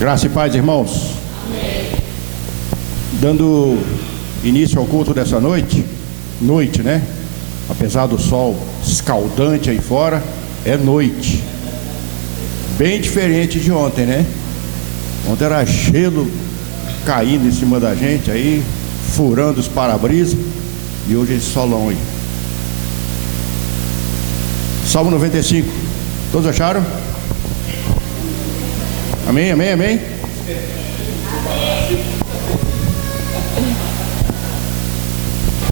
Graça e paz, irmãos. Amém. Dando início ao culto dessa noite, né? Apesar do sol escaldante aí fora, é noite. Bem diferente de ontem, né? Ontem era gelo caindo em cima da gente aí, furando os para-brisa, e hoje é esse solão aí. Salmo 95. Todos acharam? Amém, amém, amém?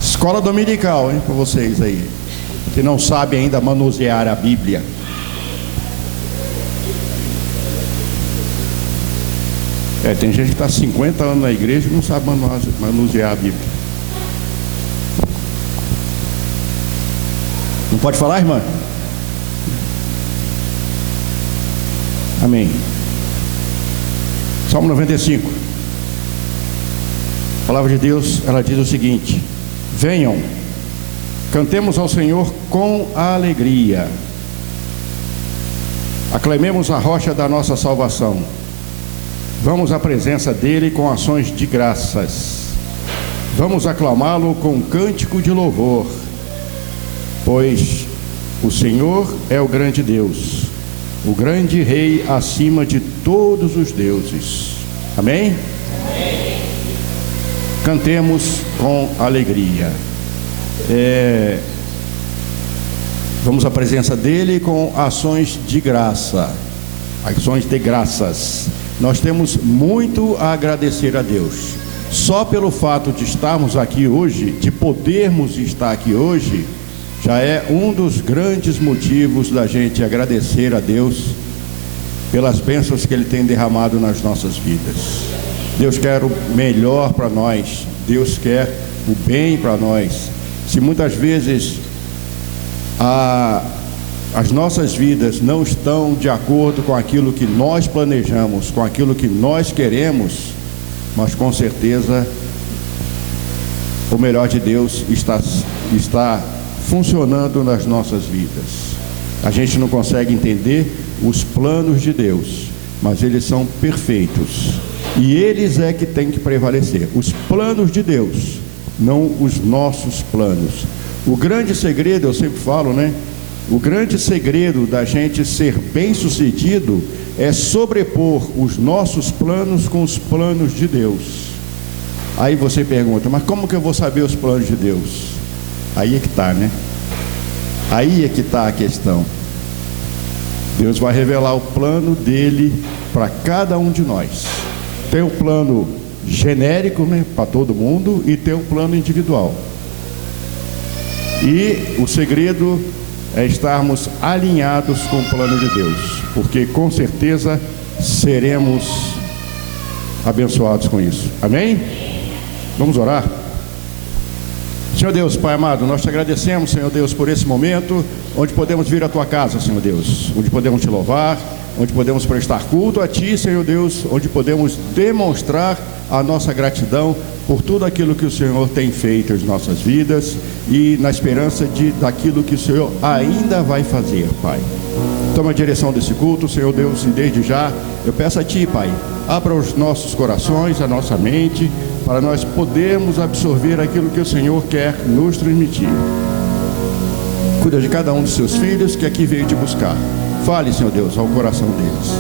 Escola dominical, hein, para vocês aí que não sabem ainda manusear a Bíblia. Tem gente que está 50 anos na igreja e não sabe manusear a Bíblia. Não pode falar, irmã? Amém. Salmo 95. A palavra de Deus, ela diz o seguinte: venham, cantemos ao Senhor com alegria, aclamemos a rocha da nossa salvação, vamos à presença dele com ações de graças, vamos aclamá-lo com cântico de louvor, pois o Senhor é o grande Deus, o grande Rei acima de todos os deuses. Amém? Amém. Cantemos com alegria. Vamos à presença dele com ações de graça, ações de graças. Nós temos muito a agradecer a Deus. Só pelo fato de estarmos aqui hoje, de podermos estar aqui hoje, já é um dos grandes motivos da gente agradecer a Deus pelas bênçãos que Ele tem derramado nas nossas vidas. Deus quer o melhor para nós, Deus quer o bem para nós. Se muitas vezes as nossas vidas não estão de acordo com aquilo que nós planejamos, com aquilo que nós queremos, mas com certeza o melhor de Deus está funcionando nas nossas vidas. A gente não consegue entender os planos de Deus, mas eles são perfeitos e eles é que tem que prevalecer. Os planos de Deus, não os nossos planos. O grande segredo, eu sempre falo, né? O grande segredo da gente ser bem sucedido é sobrepor os nossos planos com os planos de Deus. Aí você pergunta, mas como que eu vou saber os planos de Deus? Aí é que está, né? Aí é que está a questão. Deus vai revelar o plano dele para cada um de nós. Tem um plano genérico, né, para todo mundo, e tem um plano individual. E o segredo é estarmos alinhados com o plano de Deus, porque com certeza seremos abençoados com isso. Amém? Vamos orar? Senhor Deus, Pai amado, nós te agradecemos, Senhor Deus, por esse momento onde podemos vir à tua casa, Senhor Deus, onde podemos te louvar, onde podemos prestar culto a ti, Senhor Deus, onde podemos demonstrar a nossa gratidão por tudo aquilo que o Senhor tem feito em nossas vidas e na esperança daquilo que o Senhor ainda vai fazer, Pai. Toma a direção desse culto, Senhor Deus, e desde já eu peço a ti, Pai, abra os nossos corações, a nossa mente, para nós podermos absorver aquilo que o Senhor quer nos transmitir. Cuida de cada um dos seus filhos que aqui veio te buscar. Fale, Senhor Deus, ao coração deles.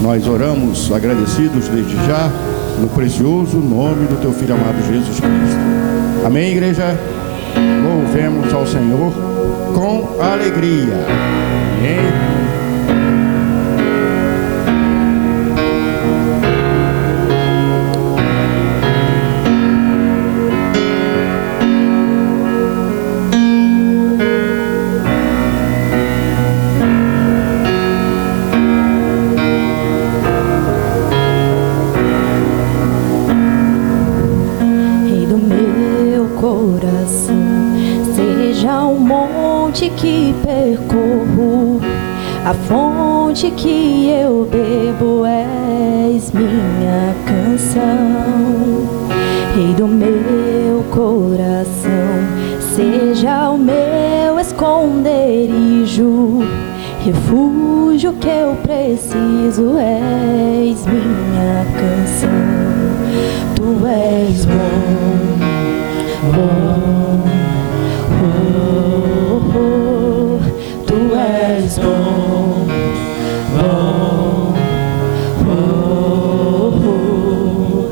Nós oramos agradecidos desde já, no precioso nome do teu Filho amado Jesus Cristo. Amém, igreja? Louvemos ao Senhor com alegria. Amém. Que percorro, a fonte que eu bebo és minha canção. Rei do meu coração, seja o meu esconderijo, refúgio anjo que eu preciso, és minha canção. Tu és bom, bom, oh, oh. Tu és bom, bom, oh, oh.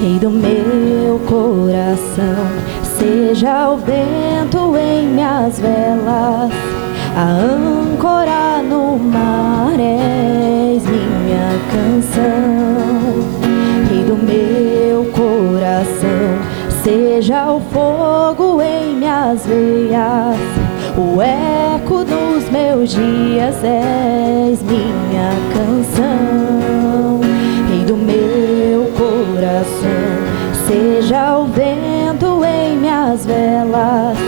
Rei do meu coração, seja o vento em minhas velas, a âncora no mar, és minha canção. Rei do meu coração, seja o fogo em minhas veias, o eco dos meus dias, és minha canção. Rei do meu coração, seja o vento em minhas velas,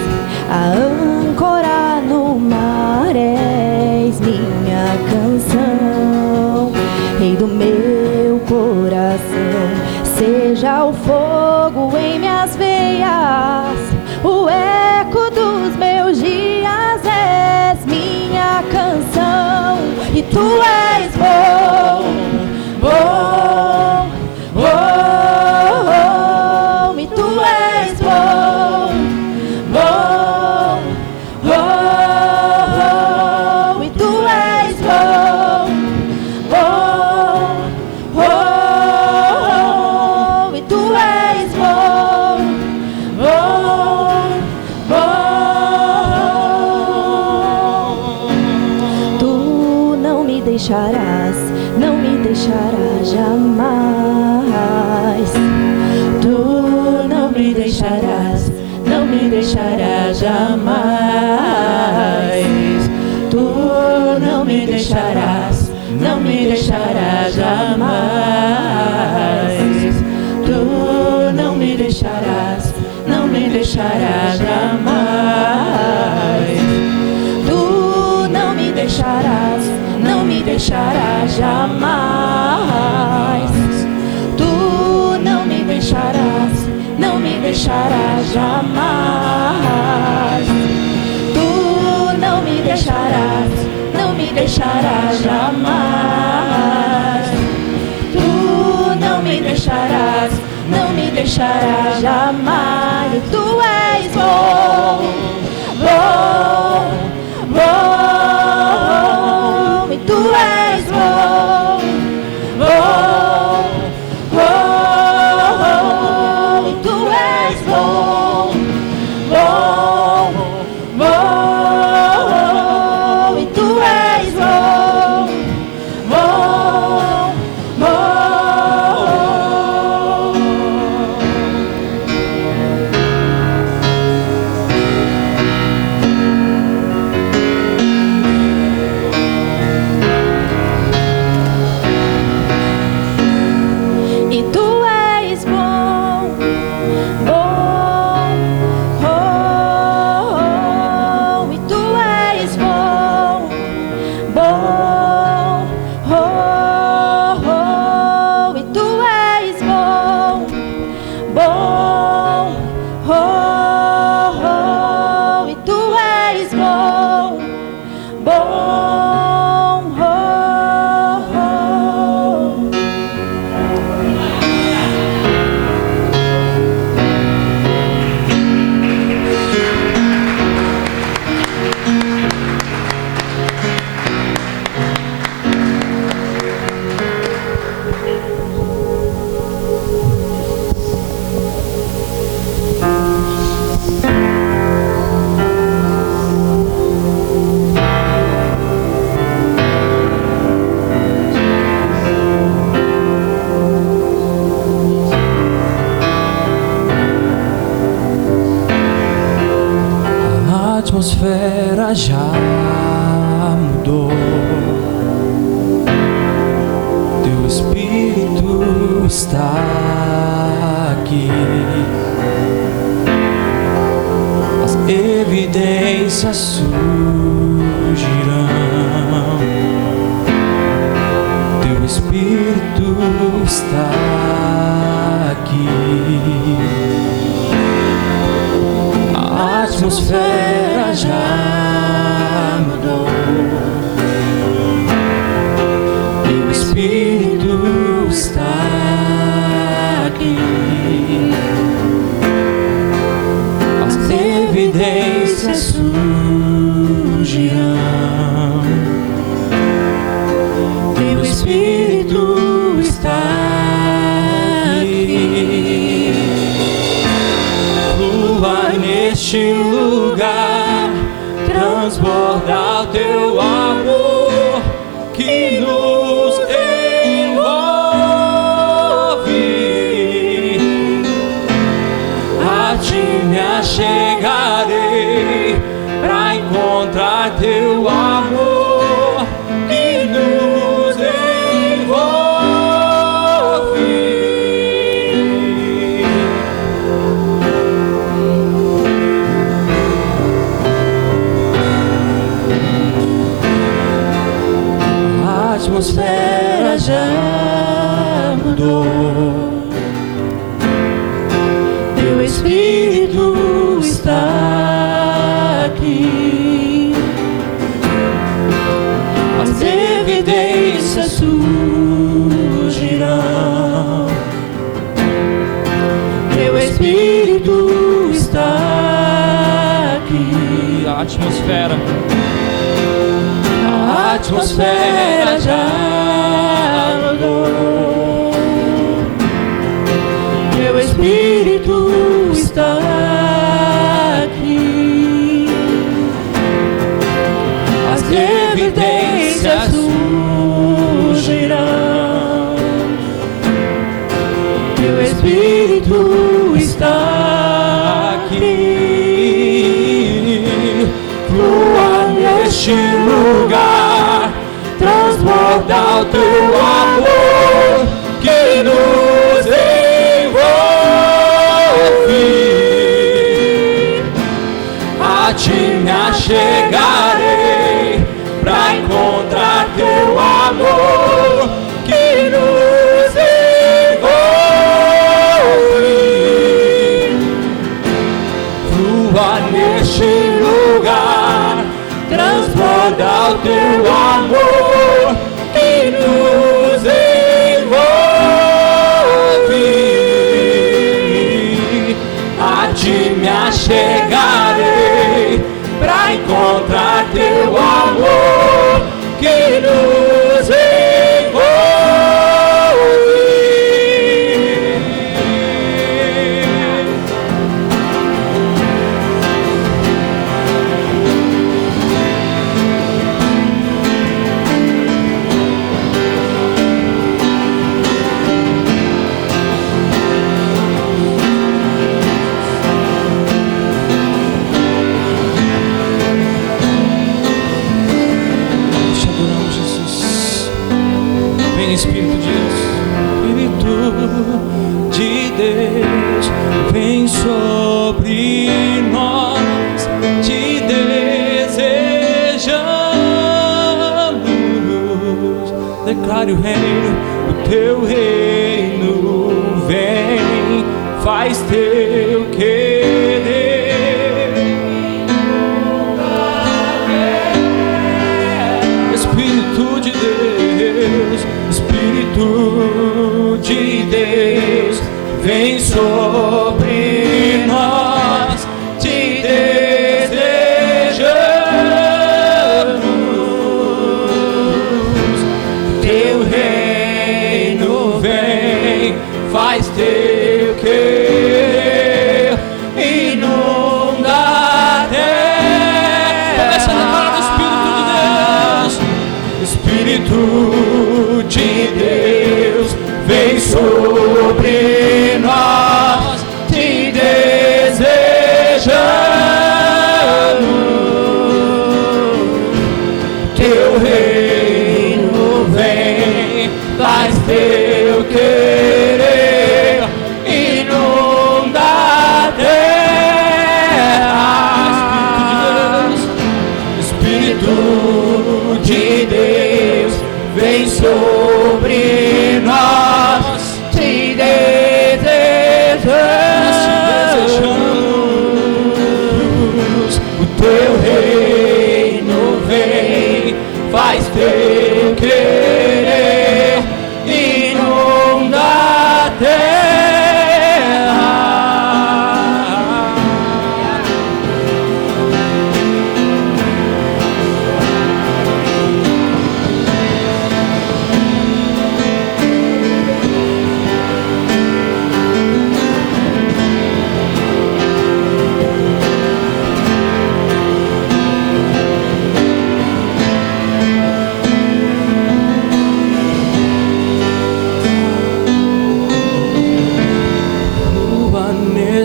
a âncora no mar, és minha canção. Rei do meu coração, seja o fogo em minhas veias, o eco dos meus dias, és minha canção. E tu és bom, bom, oh, oh. E tu és bom, bom, oh, oh. E tu és bom, bom, oh, oh. E tu és bom, bom, bom. Tu não me deixarás, não me deixarás jamais. Tu não me deixarás, não me deixarás jamais. Tu não me deixarás, não me deixarás jamais. Tu não me deixarás, não me deixarás jamais. Tu não me deixarás, não me deixarás jamais. Tu não me deixarás, não me deixarás jamais. Tu não me deixarás, não me deixarás jamais. Tu não me deixarás, não me deixarás jamais. E tu és bom, bom, bom. E tu és bom, bom, bom. E tu és bom, bom, bom. E tu és bom, bom, e tu és bom, bom, oh, oh. E tu és bom, bom, oh, oh. E tu és bom, bom, oh, oh. E tu és bom, bom, oh, oh. A atmosfera já mudou. Teu Espírito está aqui. As evidências surgirão. Teu Espírito está aqui. A atmosfera já mudou. está aqui. As evidências surgirão. Teu Espírito está aqui. Flua neste lugar, transborda o teu amor que nos envolve. A ti me achegarei pra encontrar teu amor que nos envolve. A atmosfera já mudou. Teu Espírito está aqui. As evidências surgirão. Teu Espírito está aqui. A atmosfera já mudou. Teu Espírito está aqui. As evidências surgirão. Teu Espírito está aqui. Flua neste lugar, transborda o teu amor que nos envolve. A ti me achegarei pra encontrar teu amor que nos envolve. Flua neste lugar, transborda o teu amor que nos envolve. A ti me achegarei pra encontrar teu amor que nos Espírito de Deus, vem sobre nós, te desejamos. Declare o reino, o teu reino vem, faz teu querer. Espírito de Deus, Espírito de Deus, vem sobre nós, te desejamos. Teu reino vem, faz teu querer, inunda a terra. Começa a declarar o Espírito de Deus, vem sobre nós, te desejamos. Teu reino vem, faz teu querer, inunda a terra. Espírito de Deus, vem sobre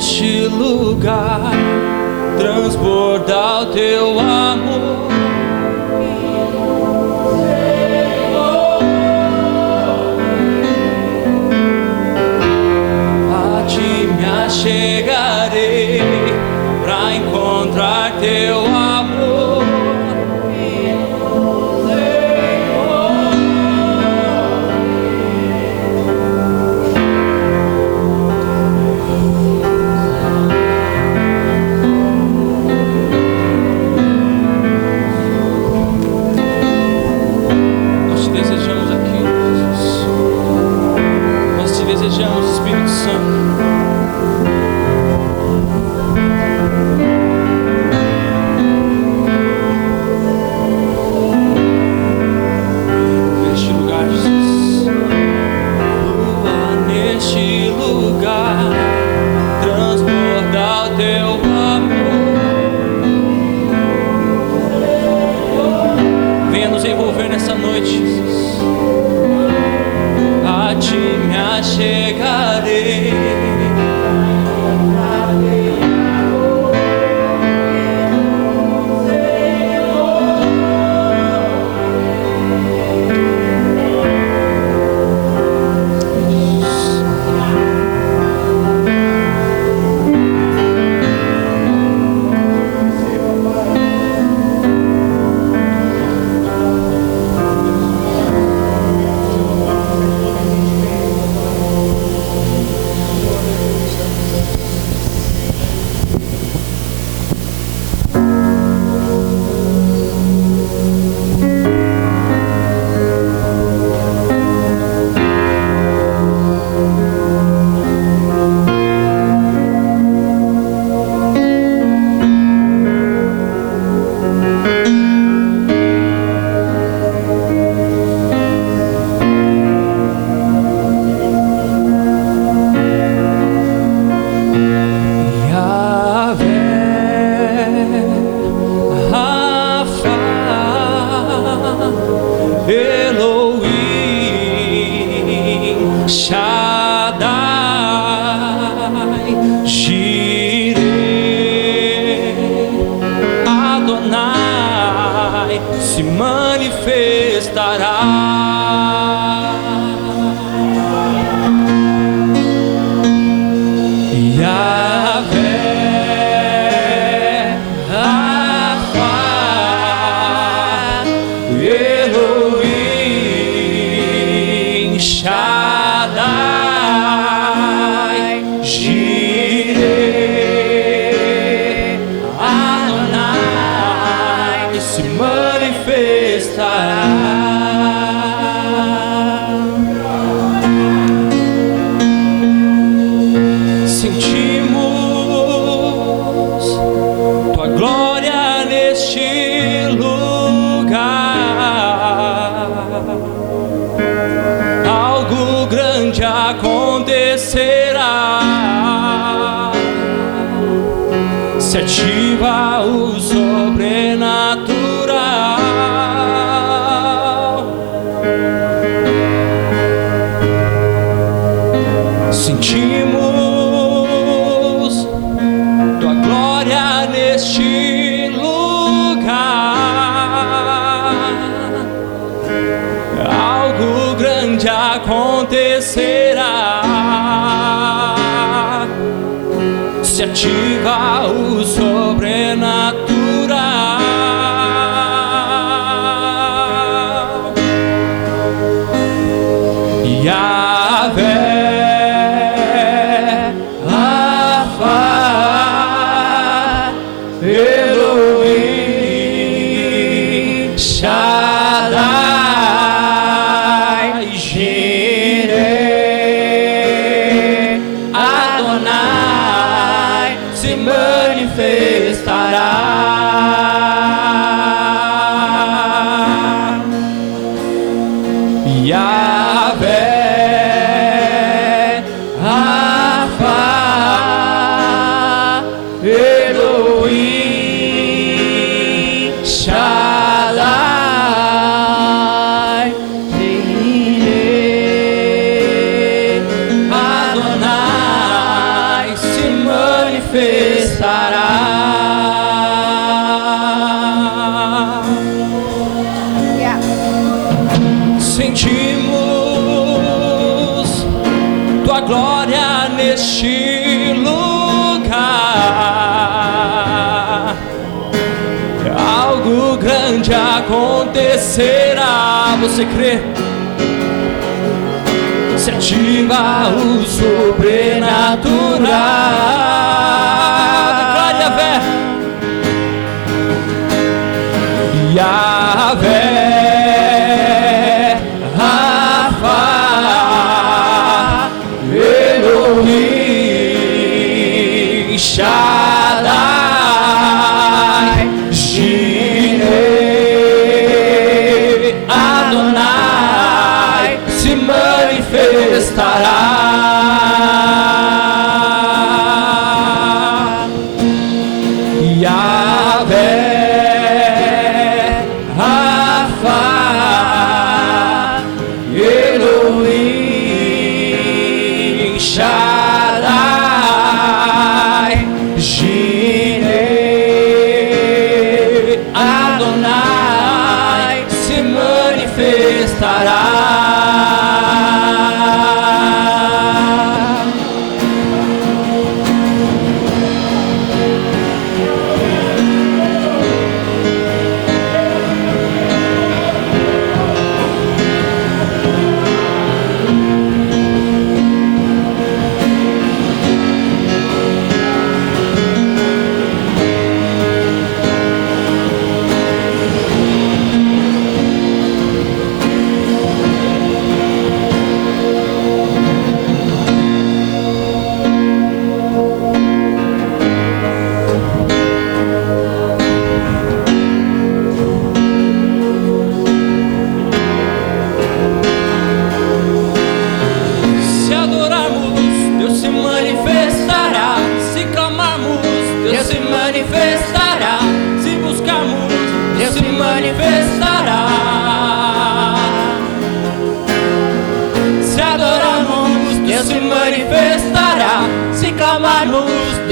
neste lugar, transbordar o teu amor. A ti me achegarei para encontrar teu amor. Nós te desejamos aqui, Jesus. Nós te desejamos, Espírito Santo. Neste lugar, Jesus. Lua neste lugar, transbordar o teu amor. Venha nos envolver nessa noite, Jesus. A ti me achegarei. Elohim, Shaddai, Jireh, Adonai se manifestará. Yahvé, Rafa, Elohim, Shaddai, Jireh, Adonai se manifestará. Sentimos tua glória neste lugar. Algo grande acontecerá. Se ativa o sobrenatural. Sentimos tua glória neste lugar. Algo grande acontecerá. Se ativa o sobrenatural. Yahvé, Rafa, Elohim, Shaddai, Jireh, Adonai se manifestará. Yahvé, glória neste lugar. Algo grande acontecerá. Você crê? Se ativa o sobrenatural. Declare Yahvé. Yahvé, Rafa, Elohim, Shaddai, Jireh, Adonai, se manifestará.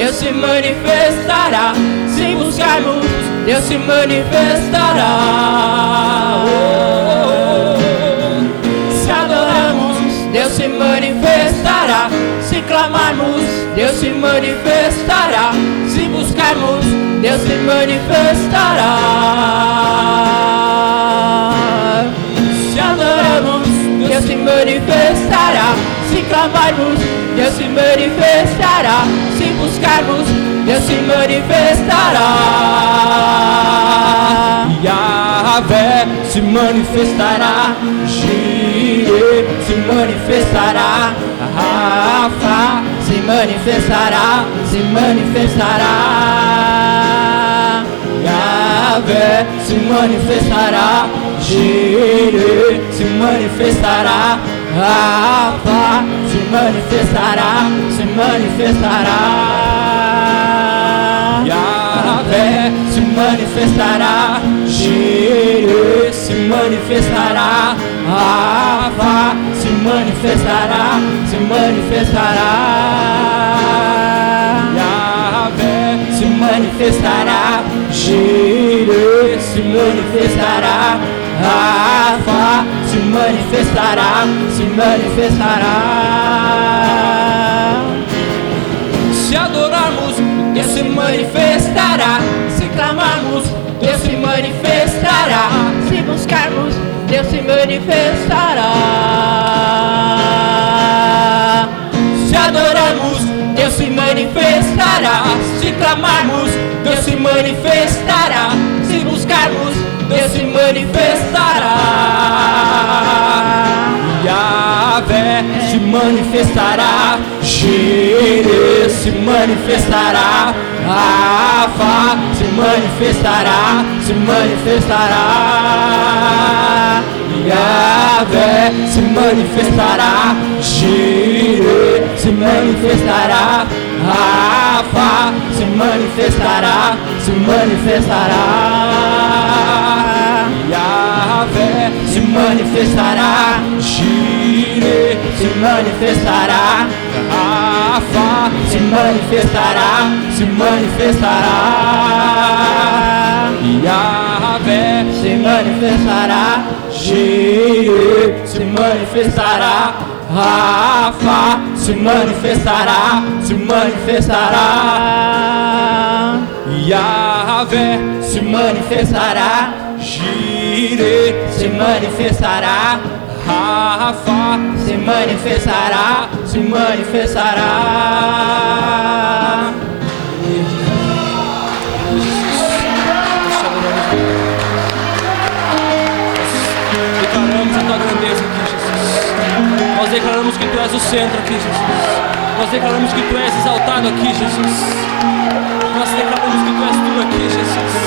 Deus se manifestará. Se buscarmos, Deus se manifestará. Se adorarmos, Deus se manifestará. Se clamarmos, Deus se manifestará. Se buscarmos, Deus se manifestará. Se adorarmos, Deus se manifestará. Se clamarmos, Deus se manifestará. Se buscarmos, Deus se manifestará. Yahvé se manifestará. Jireh se manifestará. Rafa se manifestará. Se manifestará. Yahvé se manifestará. Jireh se manifestará. Rafa se manifestará, se manifestará. Yahvé se manifestará. Jireh se manifestará. Rafa se manifestará, se manifestará. Yahvé se manifestará. Jireh se manifestará. Rafa se manifestará, se manifestará. Se adorarmos, Deus se manifestará. Se clamarmos, Deus se manifestará. Se buscarmos, Deus se manifestará. Se adorarmos, Deus se manifestará. Se clamarmos, Deus se manifestará. Se buscarmos, Deus se manifestará. Yahvé se manifestará. Jireh se manifestará. Rafa se manifestará. Se manifestará. Yahvé se manifestará. Jireh se manifestará. Rafa se manifestará. Se manifestará. Yahvé se manifestará. Jireh se manifestará. Rafa se manifestará. Se manifestará. Yahvé se manifestará. Jireh se manifestará. Rafa se manifestará, se manifestará. Yahvé se manifestará. Jireh se manifestará. Rafa se manifestará, se manifestará. Declaramos a tua grandeza aqui, Jesus. Nós declaramos que tu és o centro aqui, Jesus. Nós declaramos que tu és exaltado aqui, Jesus. Nós declaramos que tu és tudo aqui, Jesus.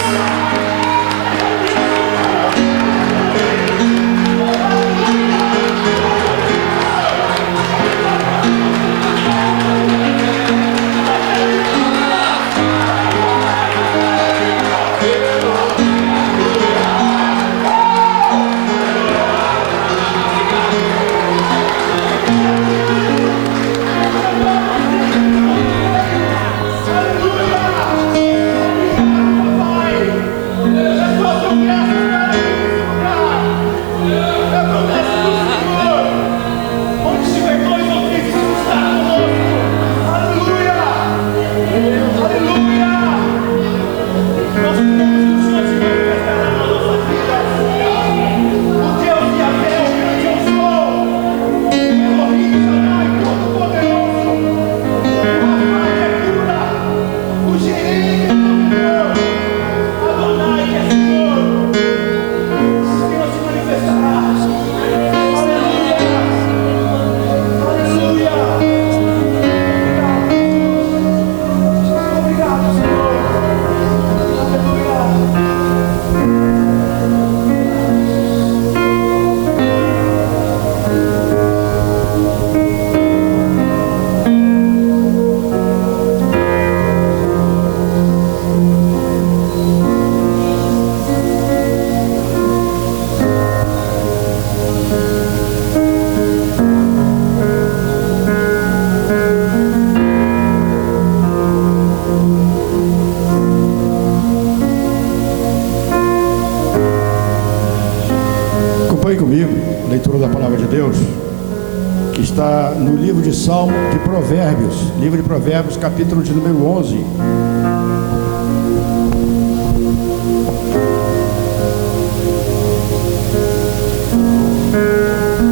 Está no livro de Salmo de Provérbios, livro de Provérbios, capítulo de número 11.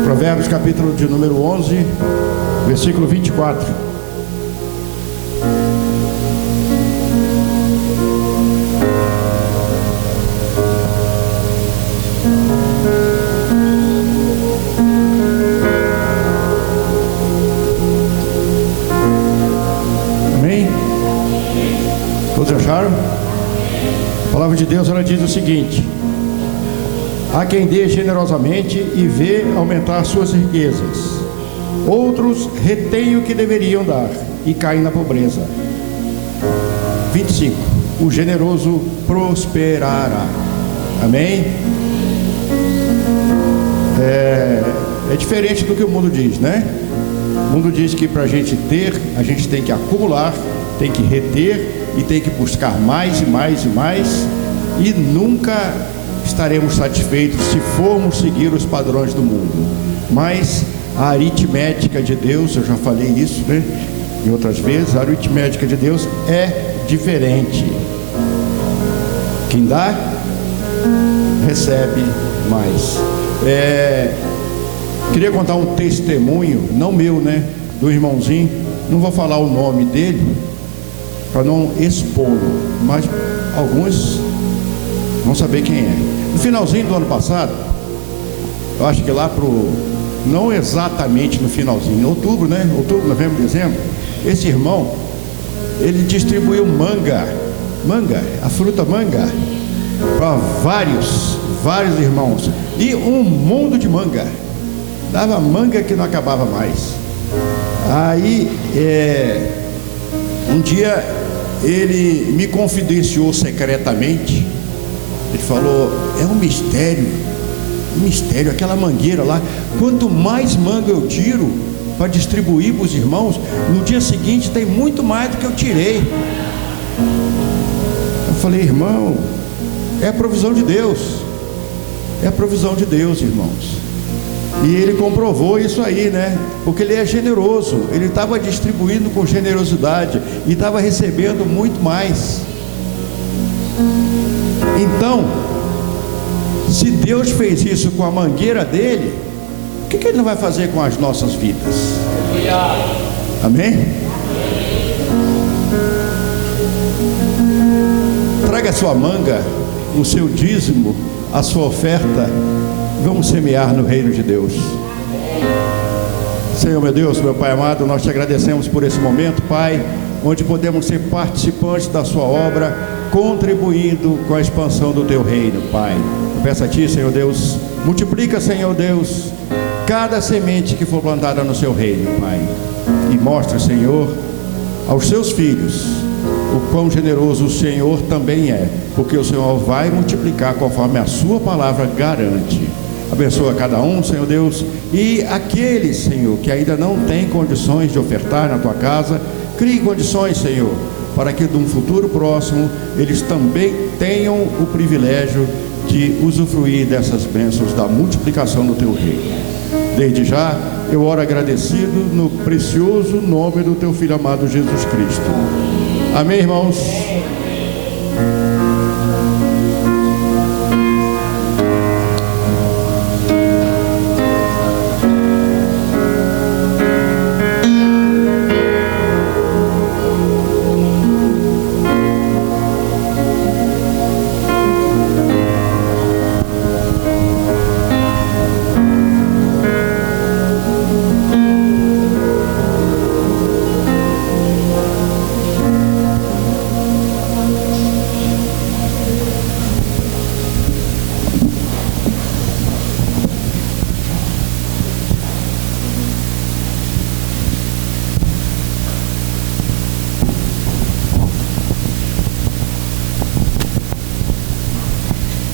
Provérbios, capítulo de número 11, versículo 24. Todos acharam? A palavra de Deus, ela diz o seguinte: há quem dê generosamente e vê aumentar suas riquezas, outros retêm o que deveriam dar e caem na pobreza. 25. O generoso prosperará. Amém? É diferente do que o mundo diz, né? O mundo diz que para a gente ter, a gente tem que acumular, tem que reter e tem que buscar mais e mais e mais, e nunca estaremos satisfeitos se formos seguir os padrões do mundo. Mas a aritmética de Deus, eu já falei isso, né, em outras vezes, a aritmética de Deus é diferente. Quem dá, recebe mais. Queria contar um testemunho, não meu, né, do irmãozinho, não vou falar o nome dele, para não expô-lo, mas alguns vão saber quem é. No finalzinho do ano passado, eu acho que lá não exatamente no finalzinho, em outubro, né? Outubro, novembro, dezembro, esse irmão, ele distribuiu manga, a fruta manga, para vários irmãos, e um mundo de manga, dava manga que não acabava mais. Aí, um dia, ele me confidenciou secretamente. Ele falou: é um mistério, aquela mangueira lá. Quanto mais manga eu tiro para distribuir para os irmãos, no dia seguinte tem muito mais do que eu tirei. Eu falei: irmão, é a provisão de Deus. É a provisão de Deus, irmãos. E ele comprovou isso aí, né? Porque ele é generoso, ele estava distribuindo com generosidade e estava recebendo muito mais. Então, se Deus fez isso com a mangueira dele, o que ele não vai fazer com as nossas vidas? Amém? Traga a sua manga, o seu dízimo, a sua oferta. Vamos semear no reino de Deus. Senhor meu Deus, meu Pai amado, nós te agradecemos por esse momento, Pai, onde podemos ser participantes da sua obra, contribuindo com a expansão do teu reino, Pai. Eu peço a ti, Senhor Deus, multiplica, Senhor Deus, cada semente que for plantada no seu reino, Pai, e mostra, Senhor, aos seus filhos o quão generoso o Senhor também é, porque o Senhor vai multiplicar conforme a sua palavra garante. Abençoa cada um, Senhor Deus, e aqueles, Senhor, que ainda não têm condições de ofertar na tua casa, crie condições, Senhor, para que num futuro próximo eles também tenham o privilégio de usufruir dessas bênçãos da multiplicação do teu reino. Desde já eu oro agradecido no precioso nome do teu Filho amado Jesus Cristo. Amém, irmãos?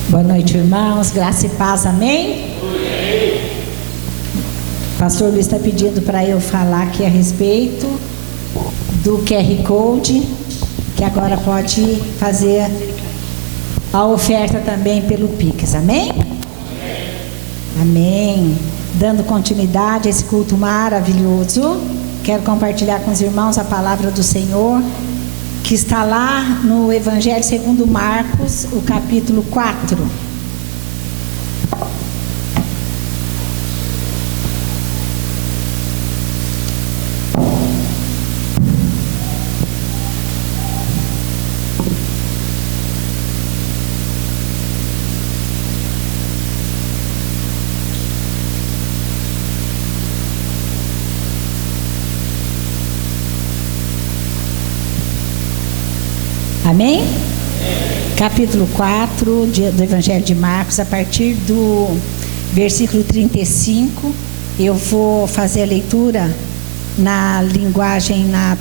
Boa noite, irmãos, graça e paz, amém? Pastor Luiz está pedindo para eu falar aqui a respeito do QR Code, que agora pode fazer a oferta também pelo Pix, amém? Amém. Dando continuidade a esse culto maravilhoso, quero compartilhar com os irmãos a palavra do Senhor, que está lá no Evangelho segundo Marcos, o capítulo 4. Amém? Capítulo 4 do Evangelho de Marcos, a partir do versículo 35, eu vou fazer a leitura na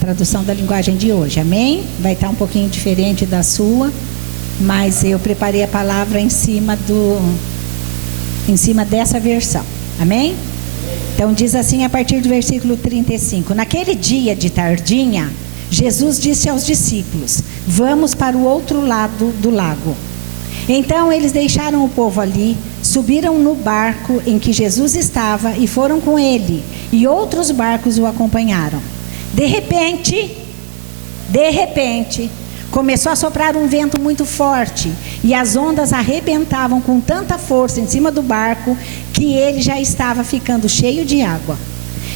tradução da linguagem de hoje, amém? Vai estar um pouquinho diferente da sua, mas eu preparei a palavra em cima dessa versão, amém? Então diz assim a partir do versículo 35: Naquele dia de tardinha, Jesus disse aos discípulos: vamos para o outro lado do lago. Então eles deixaram o povo ali, subiram no barco em que Jesus estava e foram com ele, e outros barcos o acompanharam. De repente, começou a soprar um vento muito forte, e as ondas arrebentavam com tanta força em cima do barco, que ele já estava ficando cheio de água.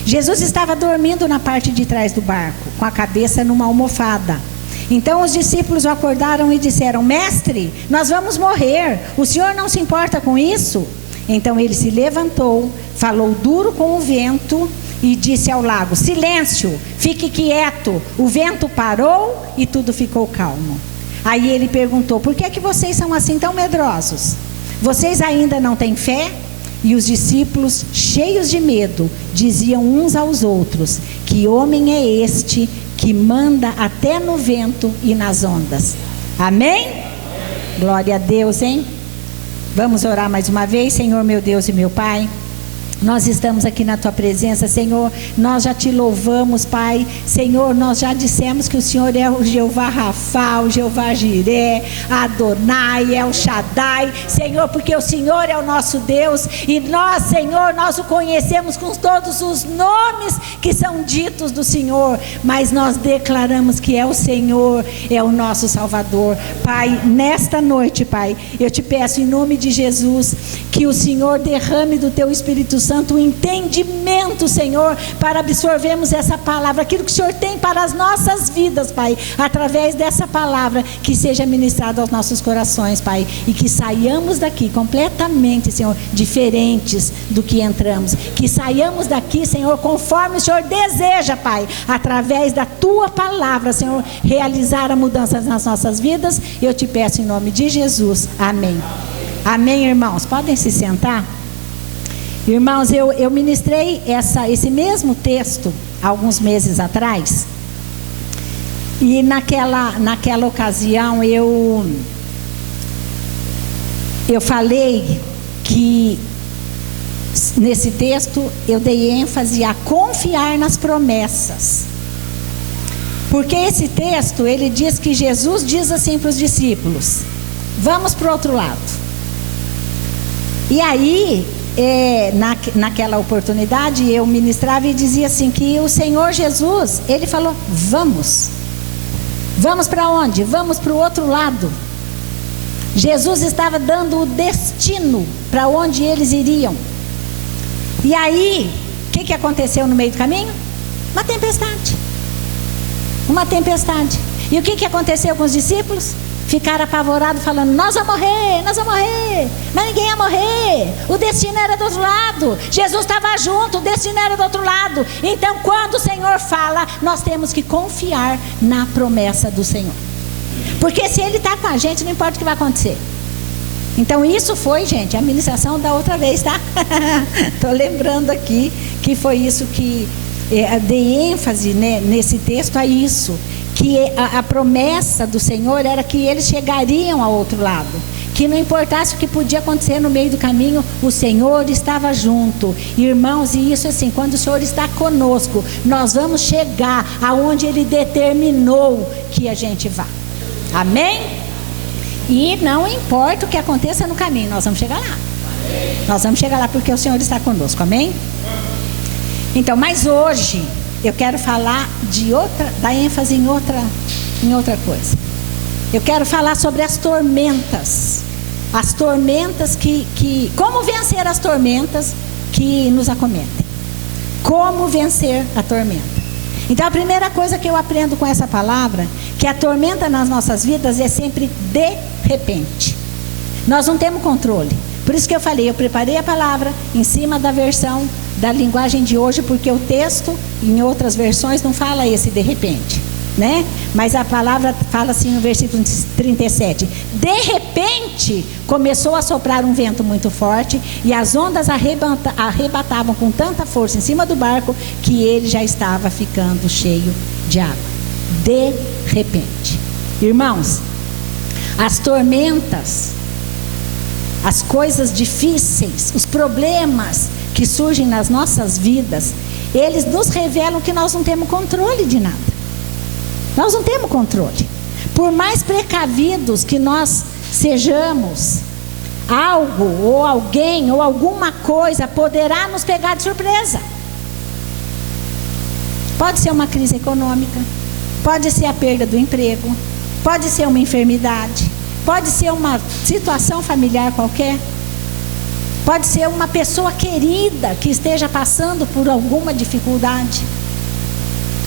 Jesus estava dormindo na parte de trás do barco, com a cabeça numa almofada. Então os discípulos o acordaram e disseram: Mestre, nós vamos morrer, o senhor não se importa com isso? Então ele se levantou, falou duro com o vento e disse ao lago: Silêncio, fique quieto. O vento parou e tudo ficou calmo. Aí ele perguntou: Por que é que vocês são assim tão medrosos? Vocês ainda não têm fé? E os discípulos, cheios de medo, diziam uns aos outros: Que homem é este que manda até no vento e nas ondas? Amém? Glória a Deus, hein? Vamos orar mais uma vez. Senhor meu Deus e meu Pai, Nós estamos aqui na Tua presença, Senhor, nós já Te louvamos, Pai. Senhor, nós já dissemos que o Senhor é o Jeová Rafa, o Jeová Jiré, Adonai, El Shaddai, Senhor, porque o Senhor é o nosso Deus, e nós, Senhor, nós o conhecemos com todos os nomes que são ditos do Senhor, mas nós declaramos que é o Senhor, é o nosso Salvador. Pai, nesta noite, Pai, eu Te peço em nome de Jesus, que o Senhor derrame do Teu Espírito Santo o entendimento, Senhor, para absorvermos essa palavra, aquilo que o Senhor tem para as nossas vidas, Pai, através dessa palavra, que seja ministrado aos nossos corações, Pai, e que saiamos daqui completamente, Senhor, diferentes do que entramos, que saiamos daqui, Senhor, conforme o Senhor deseja, Pai, através da Tua palavra, Senhor, realizar a mudança nas nossas vidas. Eu Te peço em nome de Jesus, amém. Amém, irmãos, podem se sentar. Irmãos, eu ministrei esse mesmo texto alguns meses atrás, e naquela ocasião eu falei que nesse texto eu dei ênfase a confiar nas promessas, porque esse texto ele diz que Jesus diz assim para os discípulos: vamos para o outro lado. E aí naquela oportunidade eu ministrava e dizia assim, que o Senhor Jesus, Ele falou: vamos para onde? Vamos para o outro lado. Jesus estava dando o destino para onde eles iriam. E aí, o que aconteceu no meio do caminho? Uma tempestade. E o que aconteceu com os discípulos? Ficaram apavorados, falando: nós vamos morrer. Mas ninguém ia morrer, o destino era do outro lado, Jesus estava junto, o destino era do outro lado. Então, quando o Senhor fala, nós temos que confiar na promessa do Senhor, porque se Ele está com a gente, não importa o que vai acontecer. Então, isso foi, gente, a ministração da outra vez, tá? Estou lembrando aqui que foi isso que dei ênfase, né, nesse texto, a isso, que a promessa do Senhor era que eles chegariam ao outro lado, que não importasse o que podia acontecer no meio do caminho, o Senhor estava junto. Irmãos, e isso assim, quando o Senhor está conosco, nós vamos chegar aonde Ele determinou que a gente vá. Amém? E não importa o que aconteça no caminho, nós vamos chegar lá. Nós vamos chegar lá porque o Senhor está conosco. Amém? Então, mas hoje eu quero falar dar ênfase em outra coisa. Eu quero falar sobre as tormentas. As tormentas como vencer as tormentas que nos acometem. Como vencer a tormenta. Então, a primeira coisa que eu aprendo com essa palavra, que a tormenta nas nossas vidas é sempre de repente. Nós não temos controle. Por isso que eu falei, eu preparei a palavra em cima da versão da linguagem de hoje, porque o texto em outras versões não fala esse de repente, né? Mas a palavra fala assim no versículo 37: de repente começou a soprar um vento muito forte, e as ondas arrebatavam com tanta força em cima do barco, que ele já estava ficando cheio de água. De repente. Irmãos, as tormentas, as coisas difíceis, os problemas que surgem nas nossas vidas, eles nos revelam que nós não temos controle de nada. Nós não temos controle. Por mais precavidos que nós sejamos, algo ou alguém ou alguma coisa poderá nos pegar de surpresa. Pode ser uma crise econômica, pode ser a perda do emprego, pode ser uma enfermidade, pode ser uma situação familiar qualquer, pode ser uma pessoa querida que esteja passando por alguma dificuldade.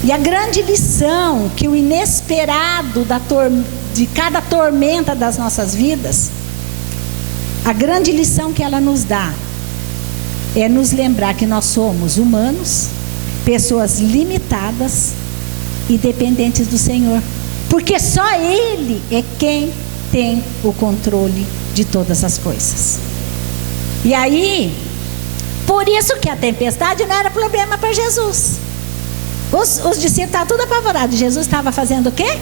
E a grande lição que o inesperado de cada tormenta das nossas vidas, a grande lição que ela nos dá é nos lembrar que nós somos humanos, pessoas limitadas e dependentes do Senhor, porque só Ele é quem tem o controle de todas as coisas. E aí, por isso que a tempestade não era problema para Jesus. Os discípulos estavam tudo apavorados. Jesus estava fazendo o quê?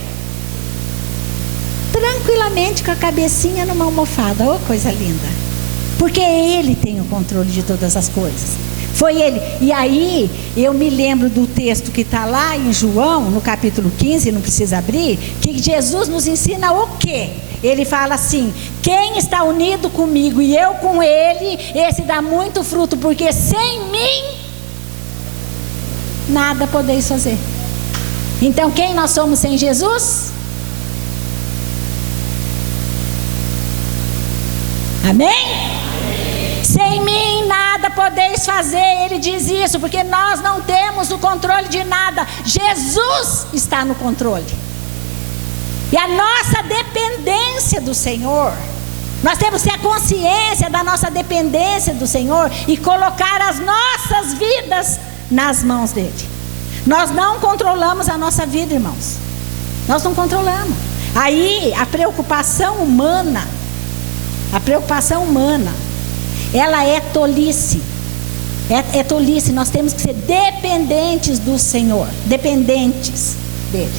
Tranquilamente, com a cabecinha numa almofada. Oh, coisa linda. Porque Ele tem o controle de todas as coisas. Foi Ele. E aí, eu me lembro do texto que está lá em João, no capítulo 15, não precisa abrir, que Jesus nos ensina o quê? Ele fala assim: quem está unido comigo e eu com ele, esse dá muito fruto, porque sem mim, nada podeis fazer. Então, quem nós somos sem Jesus? Amém? Sem mim nada podeis fazer. Ele diz isso porque nós não temos o controle de nada. Jesus está no controle. E a nossa dependência do Senhor, nós temos que ter a consciência da nossa dependência do Senhor e colocar as nossas vidas nas mãos dele. Nós não controlamos a nossa vida, irmãos. Nós não controlamos. Aí a preocupação humana, ela é tolice. É tolice. Nós temos que ser dependentes do Senhor, dependentes dele.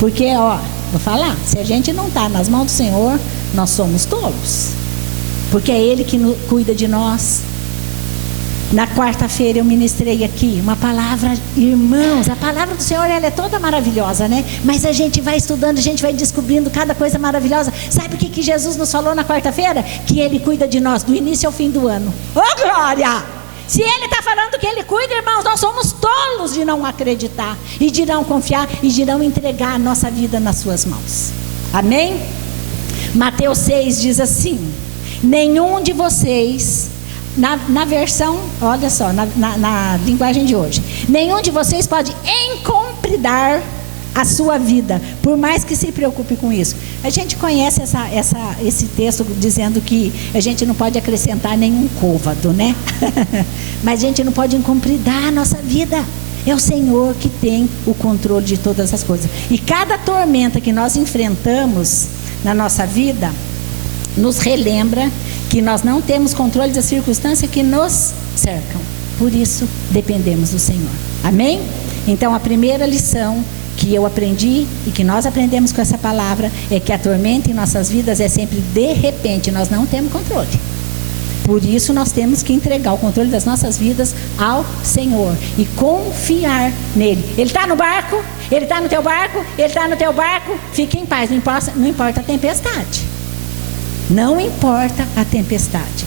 Porque, vou falar, se a gente não está nas mãos do Senhor, nós somos tolos. Porque é Ele que cuida de nós. Na quarta-feira eu ministrei aqui uma palavra, irmãos, a palavra do Senhor, ela é toda maravilhosa, né? Mas a gente vai estudando, a gente vai descobrindo cada coisa maravilhosa. Sabe o que Jesus nos falou na quarta-feira? Que Ele cuida de nós do início ao fim do ano. Ô glória! Se Ele está falando que Ele cuida, irmãos, nós somos tolos de não acreditar, e de não confiar, e de não entregar a nossa vida nas suas mãos. Amém? Mateus 6 diz assim: nenhum de vocês... Na versão, olha só, na linguagem de hoje, nenhum de vocês pode encompridar a sua vida, por mais que se preocupe com isso. A gente conhece esse texto dizendo que a gente não pode acrescentar nenhum côvado, né? Mas a gente não pode encompridar a nossa vida. É o Senhor que tem o controle de todas as coisas. E cada tormenta que nós enfrentamos na nossa vida nos relembra que nós não temos controle das circunstâncias que nos cercam. Por isso, dependemos do Senhor. Amém? Então, a primeira lição que eu aprendi e que nós aprendemos com essa palavra é que a tormenta em nossas vidas é sempre de repente. Nós não temos controle. Por isso, nós temos que entregar o controle das nossas vidas ao Senhor e confiar nele. Ele está no barco, Ele está no teu barco, Ele está no teu barco. Fique em paz, não importa a tempestade. Não importa a tempestade.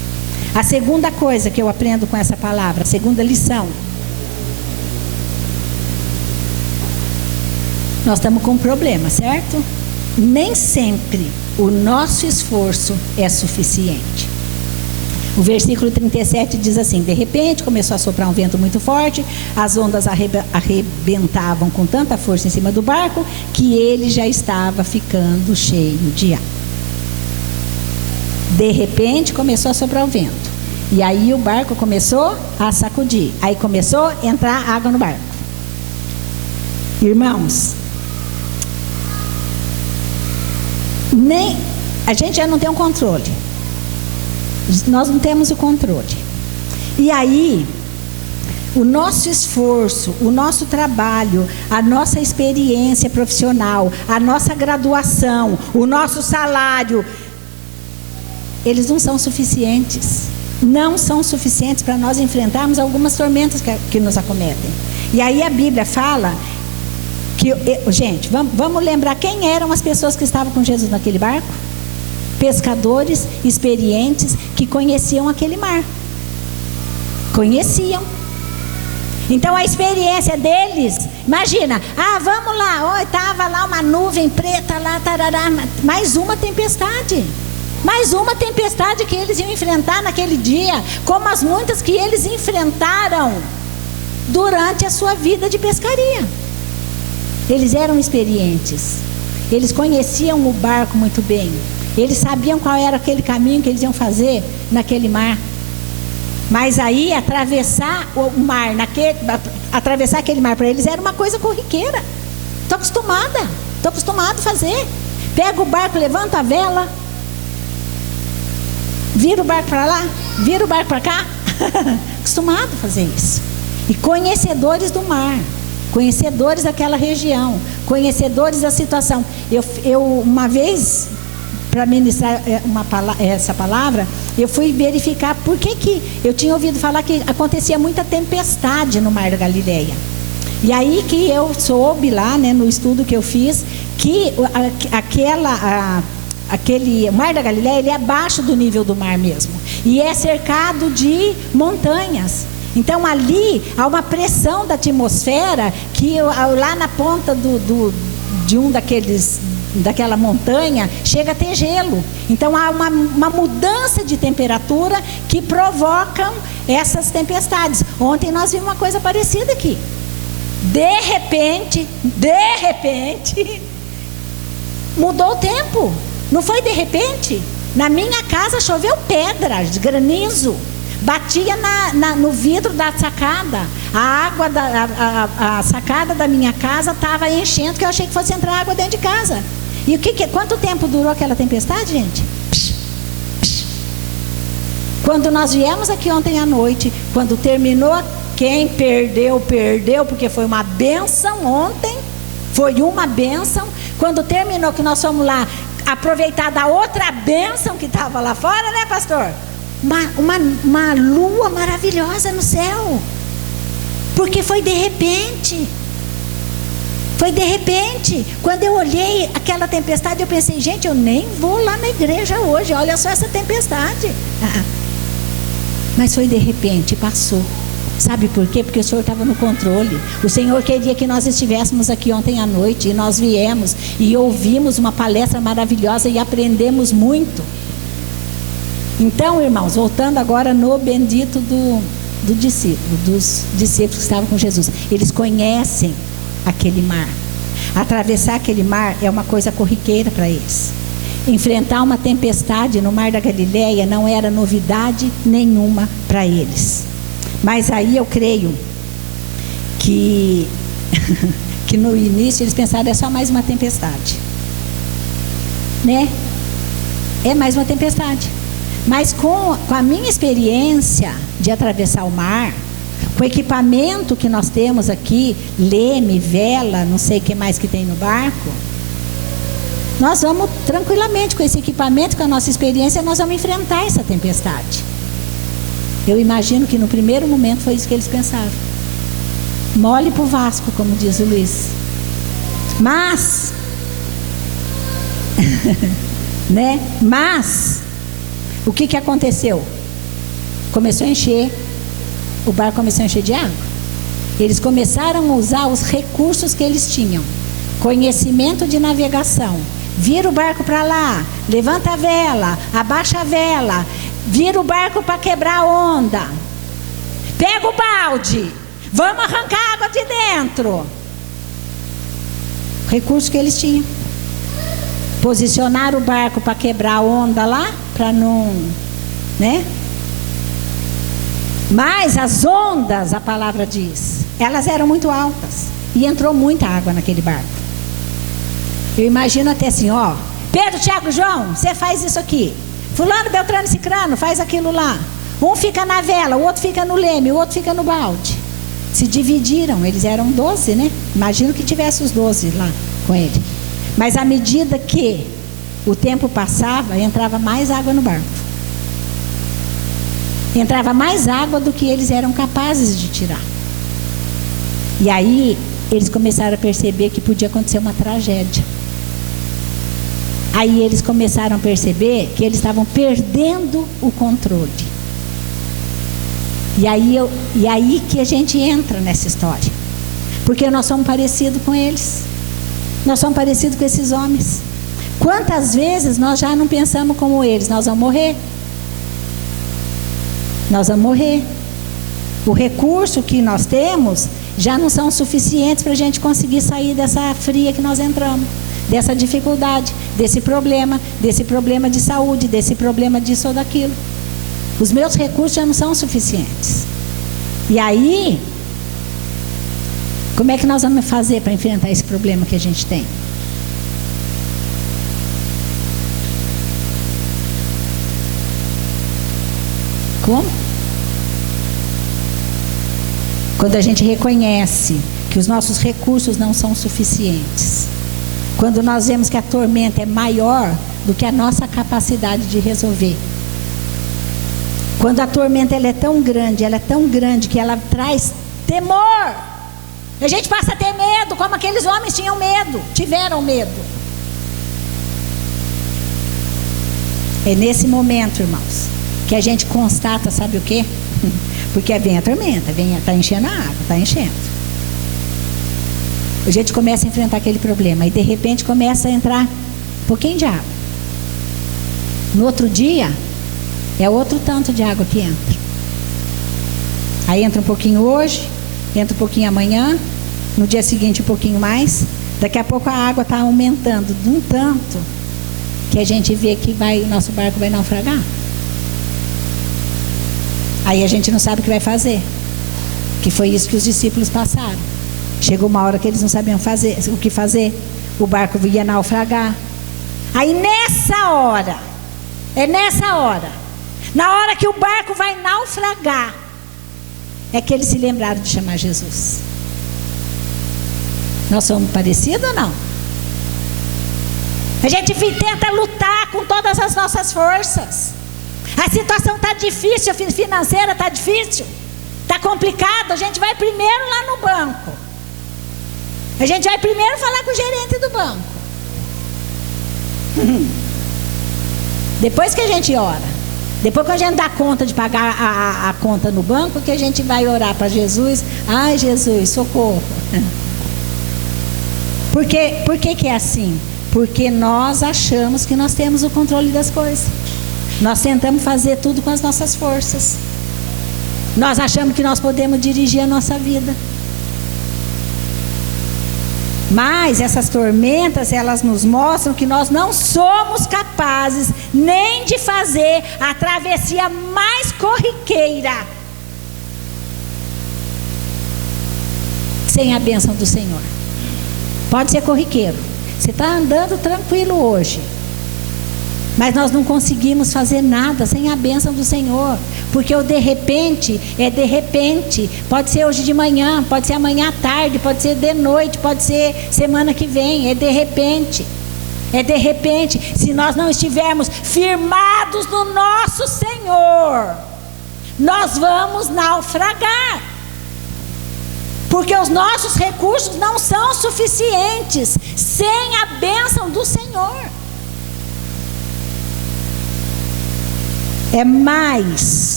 A segunda coisa que eu aprendo com essa palavra, a segunda lição. Nós estamos com um problema, certo? Nem sempre o nosso esforço é suficiente. O versículo 37 diz assim: de repente começou a soprar um vento muito forte, as ondas arrebentavam com tanta força em cima do barco, que ele já estava ficando cheio de água. De repente começou a soprar o vento. E aí o barco começou a sacudir. Aí começou a entrar água no barco. Irmãos, a gente já não tem um controle. Nós não temos o controle. E aí, o nosso esforço, o nosso trabalho, a nossa experiência profissional, a nossa graduação, o nosso salário, eles não são suficientes. Não são suficientes para nós enfrentarmos algumas tormentas que nos acometem. E aí a Bíblia fala que, gente, vamos lembrar quem eram as pessoas que estavam com Jesus naquele barco? Pescadores experientes que conheciam aquele mar. Conheciam. Então a experiência deles, imagina, vamos lá, estava lá uma nuvem preta lá, tarará, mais uma tempestade. Mais uma tempestade que eles iam enfrentar naquele dia, como as muitas que eles enfrentaram durante a sua vida de pescaria. Eles eram experientes, eles conheciam o barco muito bem, eles sabiam qual era aquele caminho que eles iam fazer naquele mar. Mas aí atravessar o mar, atravessar aquele mar para eles era uma coisa corriqueira. Estou acostumado a fazer. Pega o barco, levanta a vela, vira o barco para lá, vira o barco para cá. Acostumado a fazer isso. E conhecedores do mar, conhecedores daquela região, conhecedores da situação. Eu uma vez para ministrar essa palavra, eu fui verificar por que eu tinha ouvido falar que acontecia muita tempestade no Mar da Galileia. E aí que eu soube lá, né, no estudo que eu fiz, que aquele Mar da Galileia, ele é abaixo do nível do mar mesmo. E é cercado de montanhas. Então ali há uma pressão da atmosfera que lá na ponta daquela montanha chega a ter gelo. Então há uma mudança de temperatura que provocam essas tempestades. Ontem nós vimos uma coisa parecida aqui. De repente, mudou o tempo. Não foi de repente? Na minha casa choveu pedras, granizo. Batia no vidro da sacada. A água a sacada da minha casa estava enchendo, que eu achei que fosse entrar água dentro de casa. E quanto tempo durou aquela tempestade, gente? Quando nós viemos aqui ontem à noite, quando terminou, quem perdeu, porque foi uma bênção ontem. Foi uma bênção. Quando terminou, que nós fomos lá aproveitar da outra bênção que estava lá fora, né, pastor? Uma lua maravilhosa no céu. Porque foi de repente. Foi de repente. Quando eu olhei aquela tempestade, eu pensei, gente, eu nem vou lá na igreja hoje. Olha só essa tempestade. Mas foi de repente, passou. Sabe por quê? Porque o Senhor estava no controle. O Senhor queria que nós estivéssemos aqui ontem à noite. E nós viemos e ouvimos uma palestra maravilhosa e aprendemos muito. Então, irmãos, voltando agora no bendito dos discípulos que estavam com Jesus. Eles conhecem aquele mar. Atravessar aquele mar é uma coisa corriqueira para eles. Enfrentar uma tempestade no Mar da Galileia não era novidade nenhuma para eles. Mas aí eu creio que no início eles pensaram, é só mais uma tempestade, né? É mais uma tempestade. Mas com a minha experiência de atravessar o mar, com o equipamento que nós temos aqui, leme, vela, não sei o que mais que tem no barco, nós vamos tranquilamente com esse equipamento, com a nossa experiência, nós vamos enfrentar essa tempestade. Eu imagino que no primeiro momento foi isso que eles pensaram. Mole pro Vasco, como diz o Luiz. Mas, né? Mas, o que aconteceu? Começou a encher, o barco começou a encher de água. Eles começaram a usar os recursos que eles tinham. Conhecimento de navegação. Vira o barco para lá, levanta a vela, abaixa a vela, vira o barco para quebrar a onda. Pega o balde, vamos arrancar a água de dentro. Recurso que eles tinham. Posicionar o barco para quebrar a onda lá, para não, né? Mas as ondas, a palavra diz, elas eram muito altas e entrou muita água naquele barco. Eu imagino até assim, ó, Pedro, Tiago, João, você faz isso aqui. Fulano, Beltrano e Cicrano, faz aquilo lá. Um fica na vela, o outro fica no leme, o outro fica no balde. Se dividiram, eles eram 12, né? Imagino que tivesse os 12 lá com ele. Mas à medida que o tempo passava, entrava mais água no barco. Entrava mais água do que eles eram capazes de tirar. E aí, eles começaram a perceber que podia acontecer uma tragédia. Aí eles começaram a perceber que eles estavam perdendo o controle. E aí que a gente entra nessa história. Porque nós somos parecidos com eles. Nós somos parecidos com esses homens. Quantas vezes nós já não pensamos como eles? Nós vamos morrer. Nós vamos morrer. O recurso que nós temos já não são suficientes para a gente conseguir sair dessa fria que nós entramos. Dessa dificuldade, desse problema de saúde, desse problema disso ou daquilo. Os meus recursos já não são suficientes. E aí, como é que nós vamos fazer para enfrentar esse problema que a gente tem? Como? Quando a gente reconhece que os nossos recursos não são suficientes. Quando nós vemos que a tormenta é maior do que a nossa capacidade de resolver. Quando a tormenta ela é tão grande que ela traz temor. A gente passa a ter medo, como aqueles homens tiveram medo. É nesse momento, irmãos, que a gente constata, sabe o quê? Porque vem a tormenta, está enchendo a água, está enchendo. A gente começa a enfrentar aquele problema e de repente começa a entrar um pouquinho de água. No outro dia, é outro tanto de água que entra. Aí entra um pouquinho hoje, entra um pouquinho amanhã, no dia seguinte um pouquinho mais. Daqui a pouco a água está aumentando de um tanto que a gente vê que o nosso barco vai naufragar. Aí a gente não sabe o que vai fazer. Que foi isso que os discípulos passaram. Chegou uma hora que eles não sabiam o que fazer. O barco ia naufragar. Aí nessa hora, na hora que o barco vai naufragar, é que eles se lembraram de chamar Jesus. Nós somos parecidos ou não? A gente tenta lutar com todas as nossas forças. A situação está difícil, a financeira está difícil, está complicado. A gente vai primeiro lá no banco. A gente vai primeiro falar com o gerente do banco. Depois que a gente ora, depois que a gente dá conta de pagar a conta no banco, que a gente vai orar para Jesus. Ai, Jesus, socorro. Por que é assim? Porque nós achamos que nós temos o controle das coisas. Nós tentamos fazer tudo com as nossas forças. Nós achamos que nós podemos dirigir a nossa vida. Mas essas tormentas, elas nos mostram que nós não somos capazes nem de fazer a travessia mais corriqueira sem a bênção do Senhor. Pode ser corriqueiro. Você está andando tranquilo hoje, mas nós não conseguimos fazer nada sem a bênção do Senhor. Porque o de repente é de repente. Pode ser hoje de manhã, pode ser amanhã à tarde, pode ser de noite, pode ser semana que vem. É de repente. É de repente. Se nós não estivermos firmados no nosso Senhor, nós vamos naufragar. Porque os nossos recursos não são suficientes sem a bênção do Senhor. É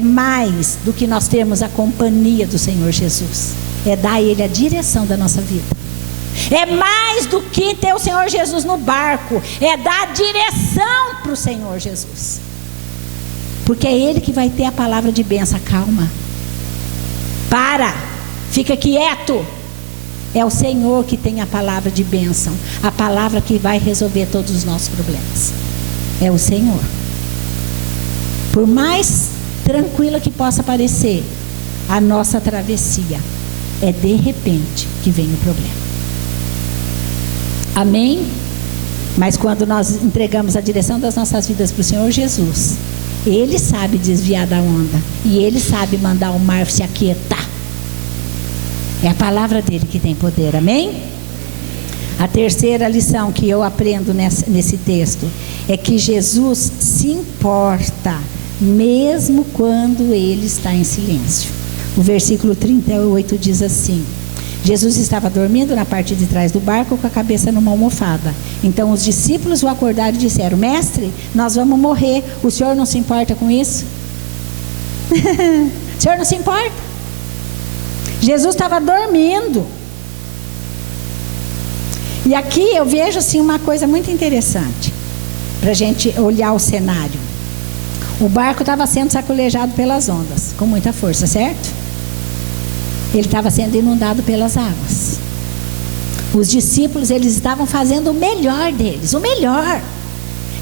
mais do que nós termos a companhia do Senhor Jesus. É dar a Ele a direção da nossa vida. É mais do que ter o Senhor Jesus no barco. É dar a direção para o Senhor Jesus. Porque é Ele que vai ter a palavra de bênção. Calma. Fica quieto. É o Senhor que tem a palavra de bênção. A palavra que vai resolver todos os nossos problemas. É o Senhor. Por mais tranquila que possa parecer a nossa travessia, é de repente que vem o problema. Amém? Mas quando nós entregamos a direção das nossas vidas para o Senhor Jesus, Ele sabe desviar da onda. E Ele sabe mandar o mar se aquietar. É a palavra dele que tem poder, amém? A terceira lição que eu aprendo nesse texto é que Jesus se importa, mesmo quando ele está em silêncio. O versículo 38 diz assim: Jesus estava dormindo na parte de trás do barco com a cabeça numa almofada. Então os discípulos o acordaram e disseram: Mestre, nós vamos morrer, o senhor não se importa com isso? O senhor não se importa? Jesus estava dormindo. E aqui eu vejo assim uma coisa muito interessante para a gente olhar o cenário. O barco estava sendo sacolejado pelas ondas com muita força, certo? Ele estava sendo inundado pelas águas. Os discípulos, eles estavam fazendo o melhor deles, o melhor.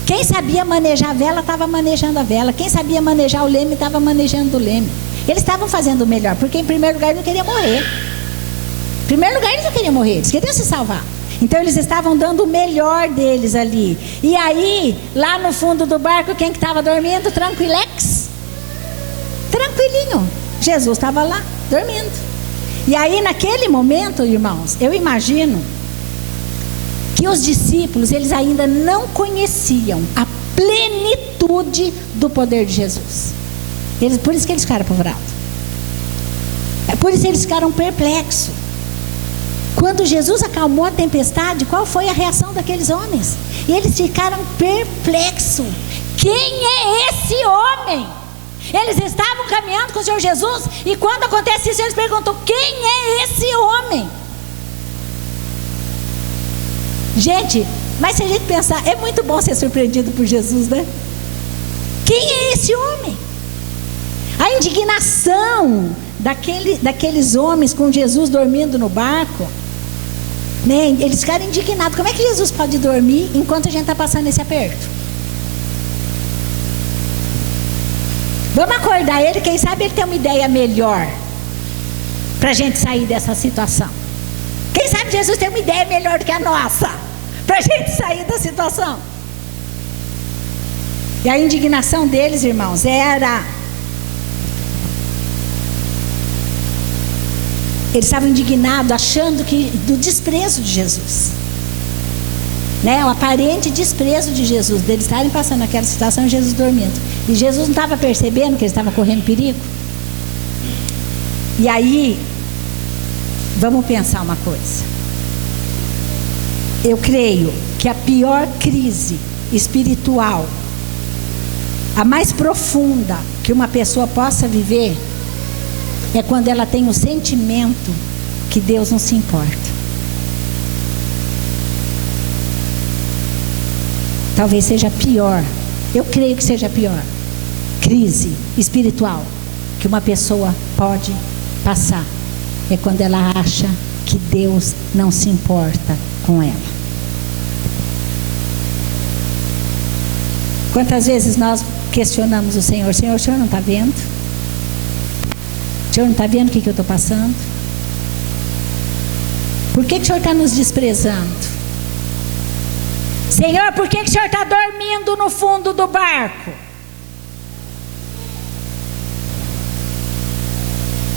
Quem sabia manejar a vela estava manejando a vela. Quem sabia manejar o leme estava manejando o leme. Eles estavam fazendo o melhor, porque em primeiro lugar eles não queriam morrer. Em primeiro lugar eles não queriam morrer, eles queriam se salvar. Então eles estavam dando o melhor deles ali. E aí, lá no fundo do barco, quem que estava dormindo? Tranquilex. Tranquilinho. Jesus estava lá, dormindo. E aí naquele momento, irmãos, eu imagino que os discípulos, eles ainda não conheciam a plenitude do poder de Jesus. Por isso que eles ficaram apavorados. Por isso eles ficaram perplexos. Quando Jesus acalmou a tempestade, qual foi a reação daqueles homens? E eles ficaram perplexos. Quem é esse homem? Eles estavam caminhando com o Senhor Jesus, e quando acontece isso, eles perguntam: quem é esse homem? Gente, mas se a gente pensar, é muito bom ser surpreendido por Jesus, né? Quem é esse homem? A indignação daqueles homens com Jesus dormindo no barco, né? Eles ficaram indignados. Como é que Jesus pode dormir enquanto a gente está passando esse aperto? Vamos acordar ele, quem sabe ele tem uma ideia melhor para a gente sair dessa situação. Quem sabe Jesus tem uma ideia melhor do que a nossa para a gente sair da situação. E a indignação deles, irmãos, era... Eles estavam indignados, achando que do desprezo de Jesus, né? O aparente desprezo de Jesus, deles estarem passando aquela situação e Jesus dormindo. E Jesus não estava percebendo que eles estavam correndo perigo. E aí, vamos pensar uma coisa. Eu creio que a pior crise espiritual, a mais profunda que uma pessoa possa viver, é quando ela tem o sentimento que Deus não se importa. Talvez seja pior, eu creio que seja a pior crise espiritual que uma pessoa pode passar, é quando ela acha que Deus não se importa com ela. Quantas vezes nós questionamos o Senhor: Senhor, o Senhor não está vendo? O Senhor não está vendo o que eu estou passando? Por que o Senhor está nos desprezando? Senhor, por que o Senhor está dormindo no fundo do barco?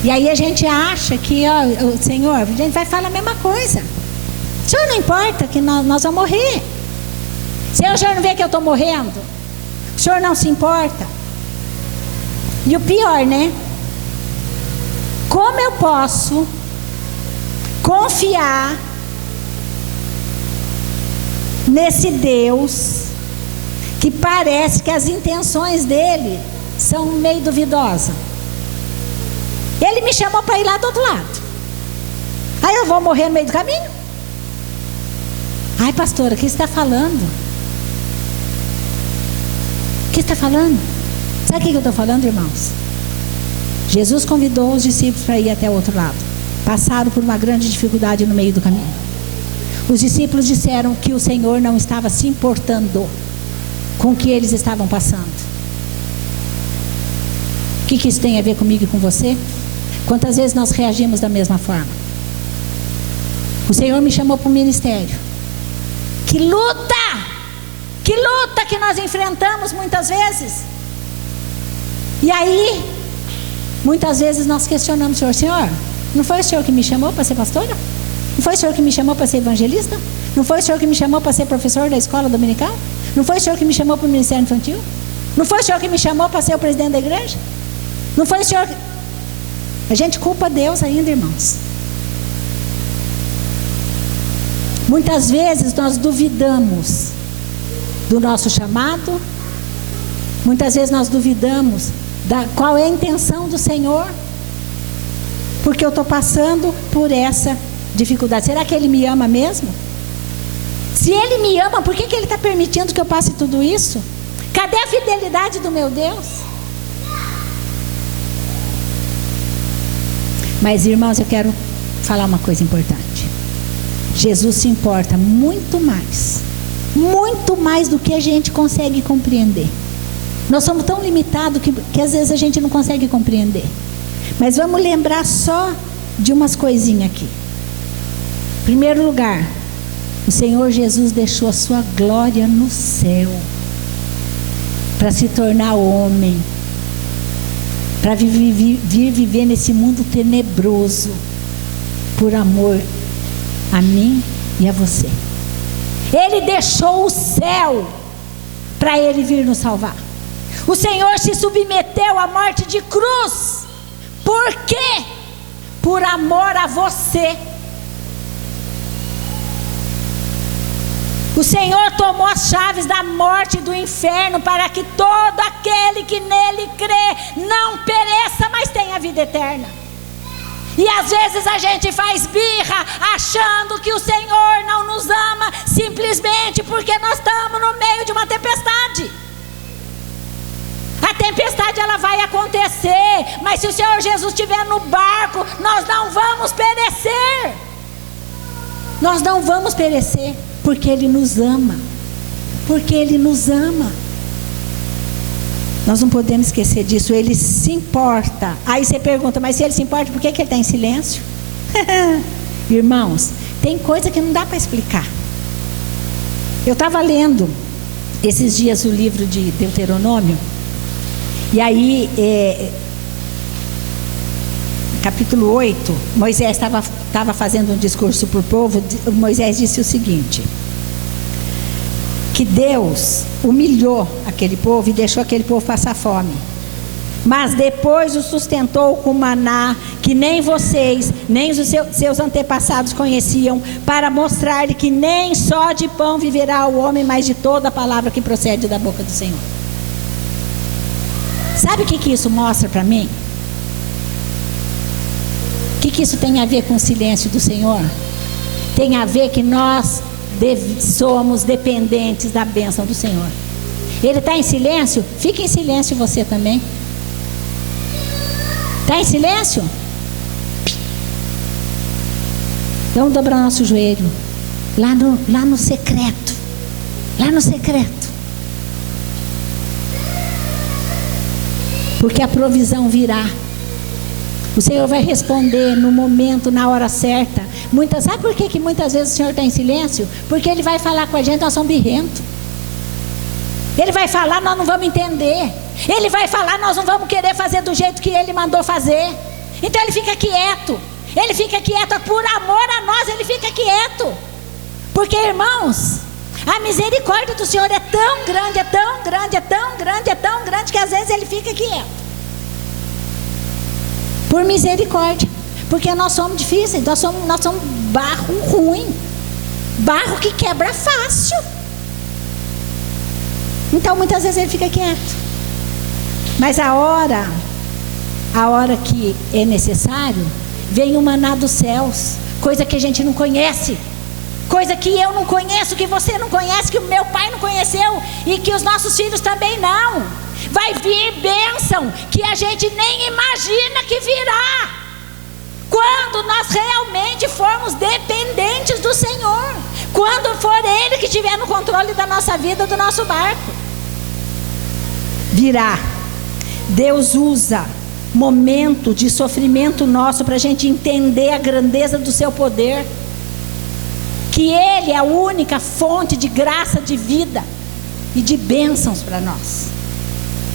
E aí a gente acha que, o Senhor, a gente vai falar a mesma coisa. O Senhor não importa que nós vamos morrer. Senhor, o Senhor não vê que eu estou morrendo? O Senhor não se importa? E o pior, né? Como eu posso confiar nesse Deus que parece que as intenções dele são meio duvidosas? Ele me chamou para ir lá do outro lado. Aí eu vou morrer no meio do caminho? Ai, pastora, o que você está falando? O que você está falando? Sabe o que eu estou falando, irmãos? Jesus convidou os discípulos para ir até o outro lado. Passaram por uma grande dificuldade no meio do caminho. Os discípulos disseram que o Senhor não estava se importando com o que eles estavam passando. O que isso tem a ver comigo e com você? Quantas vezes nós reagimos da mesma forma? O Senhor me chamou para o ministério. Que luta! Que luta que nós enfrentamos muitas vezes. E aí, muitas vezes nós questionamos o Senhor: não foi o Senhor que me chamou para ser pastora? Não foi o Senhor que me chamou para ser evangelista? Não foi o Senhor que me chamou para ser professor da escola dominical? Não foi o Senhor que me chamou para o ministério infantil? Não foi o Senhor que me chamou para ser o presidente da igreja? Não foi o Senhor que... A gente culpa Deus ainda, irmãos. Muitas vezes nós duvidamos do nosso chamado. Muitas vezes nós duvidamos qual é a intenção do Senhor, porque eu estou passando por essa dificuldade. Será que Ele me ama mesmo? Se Ele me ama, por que Ele está permitindo que eu passe tudo isso? Cadê a fidelidade do meu Deus? Mas, irmãos, eu quero falar uma coisa importante. Jesus se importa muito mais do que a gente consegue compreender. Nós somos tão limitados que às vezes a gente não consegue compreender. Mas vamos lembrar só de umas coisinhas aqui. Em primeiro lugar, o Senhor Jesus deixou a sua glória no céu para se tornar homem, para vir viver nesse mundo tenebroso por amor a mim e a você. Ele deixou o céu para Ele vir nos salvar. O Senhor se submeteu à morte de cruz. Por quê? Por amor a você. O Senhor tomou as chaves da morte e do inferno para que todo aquele que nele crê não pereça, mas tenha vida eterna. E às vezes a gente faz birra achando que o Senhor não nos ama simplesmente porque nós estamos no meio de uma tempestade. A tempestade ela vai acontecer, mas se o Senhor Jesus estiver no barco, nós não vamos perecer. Nós não vamos perecer. Porque Ele nos ama. Porque Ele nos ama. Nós não podemos esquecer disso. Ele se importa. Aí você pergunta, mas se Ele se importa, por que Ele está em silêncio? Irmãos, tem coisa que não dá para explicar. Eu estava lendo esses dias o livro de Deuteronômio. E aí, capítulo 8, Moisés estava fazendo um discurso para o povo. Moisés disse o seguinte: que Deus humilhou aquele povo e deixou aquele povo passar fome, mas depois o sustentou com maná que nem vocês, nem os seus antepassados conheciam, para mostrar-lhe que nem só de pão viverá o homem, mas de toda a palavra que procede da boca do Senhor. Sabe o que isso mostra para mim? O que isso tem a ver com o silêncio do Senhor? Tem a ver que nós somos dependentes da bênção do Senhor. Ele está em silêncio? Fica em silêncio você também. Está em silêncio? Vamos dobrar nosso joelho. Lá no secreto. Lá no secreto. Porque a provisão virá. O Senhor vai responder no momento, na hora certa. Sabe por que muitas vezes o Senhor está em silêncio? Porque Ele vai falar com a gente, nós somos birrentos. Ele vai falar, nós não vamos entender. Ele vai falar, nós não vamos querer fazer do jeito que Ele mandou fazer. Então Ele fica quieto. Ele fica quieto por amor a nós, Ele fica quieto. Porque, irmãos, a misericórdia do Senhor é tão grande, é tão grande, é tão grande, é tão grande, que às vezes Ele fica quieto. Por misericórdia. Porque nós somos difíceis, nós somos barro ruim, barro que quebra fácil. Então muitas vezes Ele fica quieto. Mas a hora que é necessário, vem o maná dos céus, coisa que a gente não conhece, coisa que eu não conheço, que você não conhece, que o meu pai não conheceu e que os nossos filhos também não. Vai vir bênção que a gente nem imagina que virá, quando nós realmente formos dependentes do Senhor, quando for Ele que estiver no controle da nossa vida, do nosso barco. Virá. Deus usa momento de sofrimento nosso para a gente entender a grandeza do seu poder, que Ele é a única fonte de graça, de vida e de bênçãos para nós,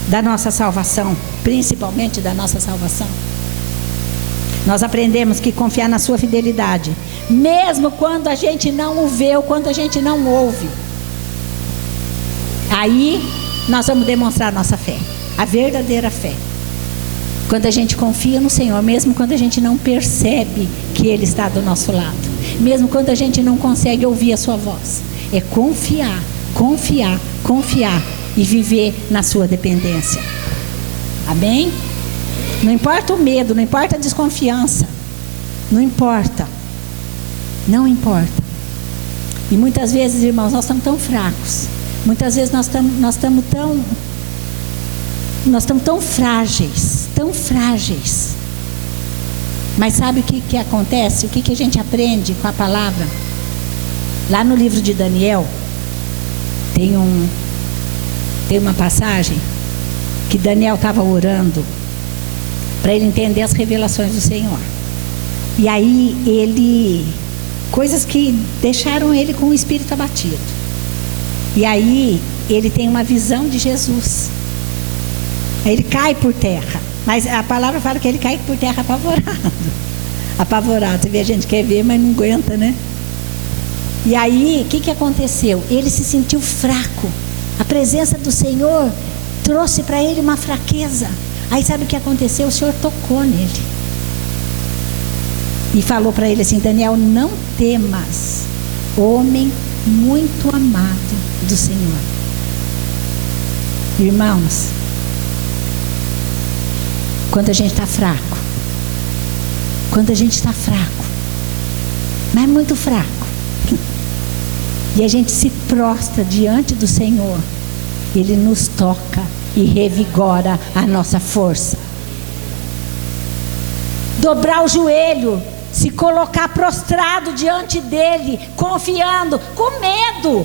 da nossa salvação, principalmente da nossa salvação. Nós aprendemos que confiar na sua fidelidade, mesmo quando a gente não o vê ou quando a gente não ouve, aí nós vamos demonstrar a nossa fé, a verdadeira fé. Quando a gente confia no Senhor, mesmo quando a gente não percebe que Ele está do nosso lado, mesmo quando a gente não consegue ouvir a sua voz, é confiar, confiar, confiar e viver na sua dependência. Amém? Não importa o medo, não importa a desconfiança, não importa, não importa. E muitas vezes, irmãos, nós estamos tão fracos, muitas vezes nós estamos tão frágeis, mas sabe o que acontece? O que a gente aprende com a palavra? Lá no livro de Daniel tem uma passagem que Daniel estava orando para ele entender as revelações do Senhor. E aí coisas que deixaram ele com o espírito abatido. E aí ele tem uma visão de Jesus. Aí ele cai por terra. Mas a palavra fala que ele cai por terra apavorado. Apavorado. Você vê, a gente quer ver, mas não aguenta, né? E aí, o que aconteceu? Ele se sentiu fraco. A presença do Senhor trouxe para ele uma fraqueza. Aí sabe o que aconteceu? O Senhor tocou nele e falou para ele assim: Daniel, não temas, homem muito amado do Senhor. Irmãos, quando a gente está fraco, mas muito fraco, e a gente se prostra diante do Senhor, Ele nos toca e revigora a nossa força. Dobrar o joelho, se colocar prostrado diante dele, confiando, com medo.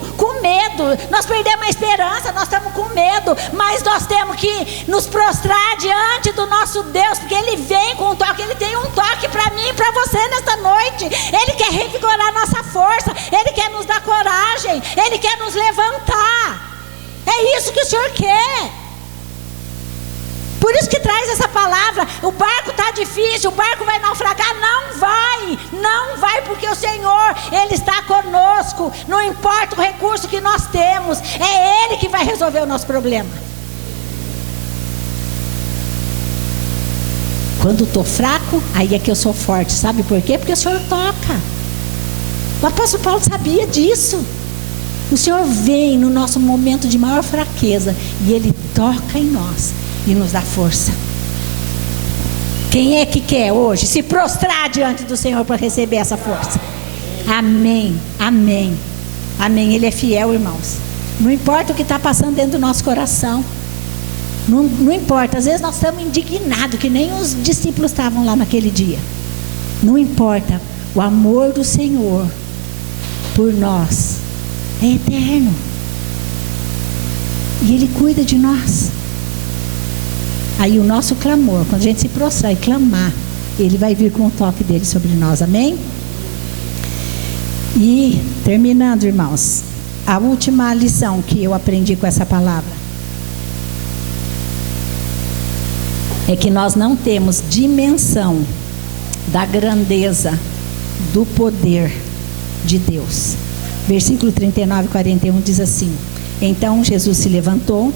Nós perdemos a esperança, nós estamos com medo, mas nós temos que nos prostrar diante do nosso Deus, porque Ele vem com um toque. Ele tem um toque para mim e para você nesta noite. Ele quer revigorar nossa força, Ele quer nos dar coragem, Ele quer nos levantar. É isso que o Senhor quer. Por isso que traz essa palavra. O barco está difícil, o barco vai naufragar. Não vai, porque o Senhor, Ele está conosco. Não importa o recurso que nós temos, é Ele que vai resolver o nosso problema. Quando estou fraco, aí é que eu sou forte. Sabe por quê? Porque o Senhor toca. O apóstolo Paulo sabia disso. O Senhor vem no nosso momento de maior fraqueza e Ele toca em nós e nos dá força. Quem é que quer hoje se prostrar diante do Senhor para receber essa força? Amém, amém, amém. Ele é fiel, irmãos. Não importa o que está passando dentro do nosso coração, não importa. Às vezes nós estamos indignados, que nem os discípulos estavam lá naquele dia. Não importa. O amor do Senhor por nós é eterno, e Ele cuida de nós. Aí o nosso clamor, quando a gente se prostrar e clamar, Ele vai vir com o toque dele sobre nós, amém? E terminando, irmãos, a última lição que eu aprendi com essa palavra é que nós não temos dimensão da grandeza do poder de Deus. Versículo 39 e 41 diz assim: então Jesus se levantou,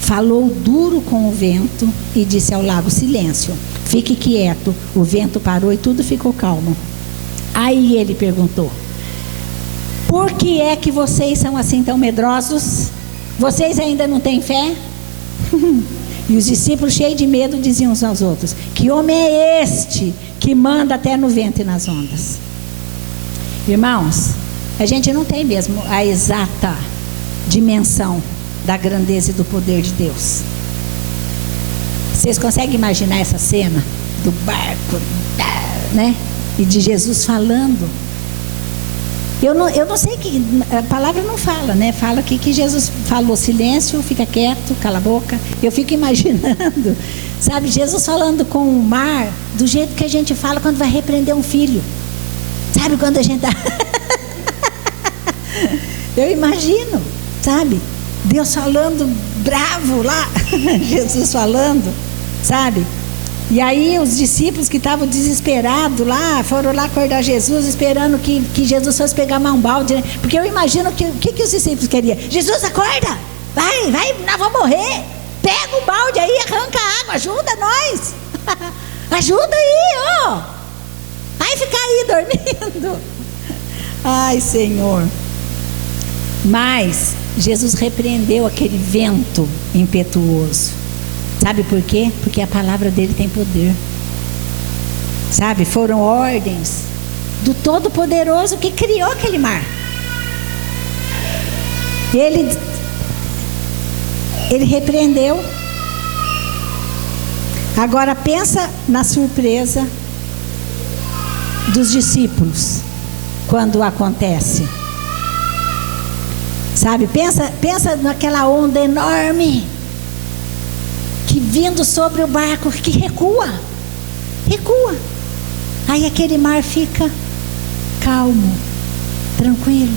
falou duro com o vento e disse ao lago: silêncio, fique quieto. O vento parou e tudo ficou calmo. Aí ele perguntou: por que é que vocês são assim tão medrosos? Vocês ainda não têm fé? E os discípulos, cheios de medo, diziam uns aos outros: que homem é este que manda até no vento e nas ondas? Irmãos, a gente não tem mesmo a exata dimensão da grandeza e do poder de Deus. Vocês conseguem imaginar essa cena do barco, né? E de Jesus falando. Eu não sei, que a palavra não fala, né? Fala que Jesus falou: silêncio, fica quieto, cala a boca. Eu fico imaginando, sabe, Jesus falando com o mar do jeito que a gente fala quando vai repreender um filho. Sabe, quando a gente eu imagino, sabe, Deus falando bravo lá, Jesus falando, sabe? E aí os discípulos que estavam desesperados lá, foram lá acordar Jesus, esperando que Jesus fosse pegar um balde, né? Porque eu imagino que o que os discípulos queriam? Jesus, acorda, vai, nós vamos morrer, pega o balde aí, arranca a água, ajuda nós, ajuda aí, ó, vai ficar aí dormindo. Ai, Senhor. Mas Jesus repreendeu aquele vento impetuoso. Sabe por quê? Porque a palavra dele tem poder. Sabe, foram ordens do Todo-Poderoso que criou aquele mar. Ele repreendeu. Agora pensa na surpresa dos discípulos quando acontece. Sabe, pensa naquela onda enorme que vindo sobre o barco, que recua. Aí aquele mar fica calmo, tranquilo.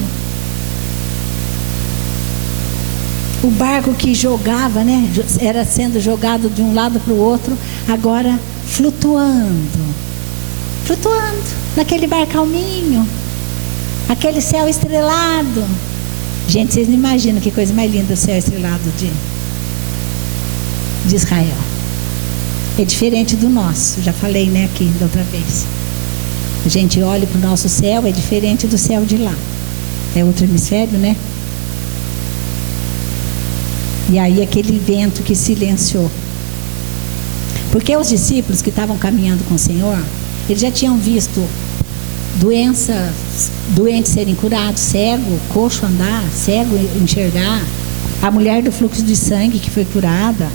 O barco que jogava, né, era sendo jogado de um lado para o outro, agora flutuando naquele bar calminho. aquele céu estrelado. Gente, vocês não imaginam que coisa mais linda o céu estrelado de Israel. É diferente do nosso, já falei, né, aqui da outra vez. A gente olha para o nosso céu, é diferente do céu de lá. É outro hemisfério, né? E aí aquele vento que silenciou. Porque os discípulos que estavam caminhando com o Senhor, eles já tinham visto doentes serem curados, cego, coxo andar, cego enxergar, a mulher do fluxo de sangue que foi curada.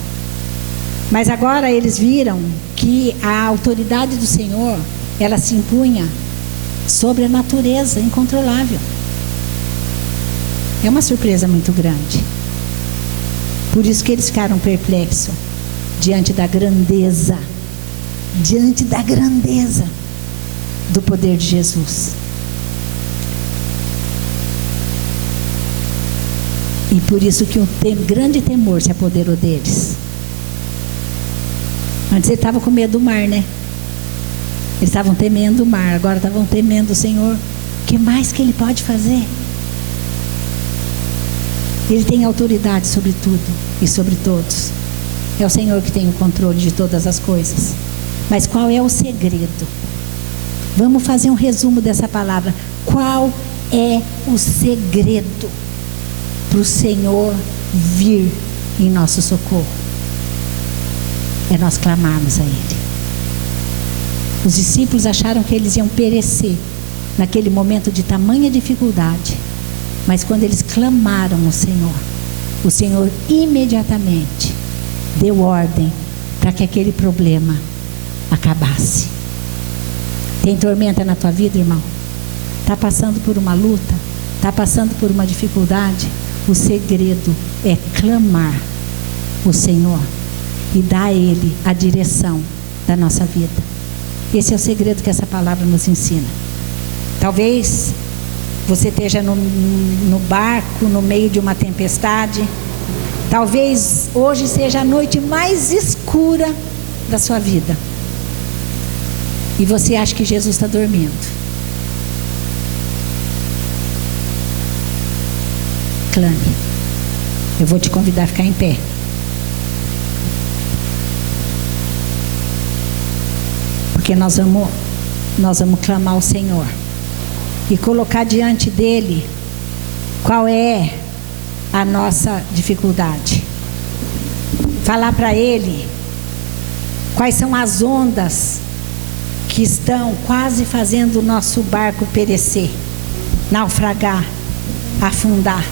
Mas agora eles viram que a autoridade do Senhor, ela se impunha sobre a natureza incontrolável. É uma surpresa muito grande. Por isso que eles ficaram perplexos diante da grandeza do poder de Jesus. E por isso que grande temor se apoderou deles. Antes eles estavam com medo do mar, né? Eles estavam temendo o mar, agora estavam temendo o Senhor. O que mais que Ele pode fazer? Ele tem autoridade sobre tudo e sobre todos. É o Senhor que tem o controle de todas as coisas. Mas qual é o segredo? Vamos fazer um resumo dessa palavra. Qual é o segredo para o Senhor vir em nosso socorro? É nós clamarmos a Ele. Os discípulos acharam que eles iam perecer naquele momento de tamanha dificuldade. Mas quando eles clamaram ao Senhor, o Senhor imediatamente deu ordem para que aquele problema acabasse. Tem tormenta na tua vida, irmão? Está passando por uma luta? Está passando por uma dificuldade? O segredo é clamar o Senhor e dar a Ele a direção da nossa vida. Esse é o segredo que essa palavra nos ensina. Talvez você esteja no barco, no meio de uma tempestade. Talvez hoje seja a noite mais escura da sua vida. E você acha que Jesus está dormindo. Clame. Eu vou te convidar a ficar em pé. Porque nós vamos clamar ao Senhor. E colocar diante dele qual é a nossa dificuldade. Falar para ele quais são as ondas que estão quase fazendo o nosso barco perecer, naufragar, afundar.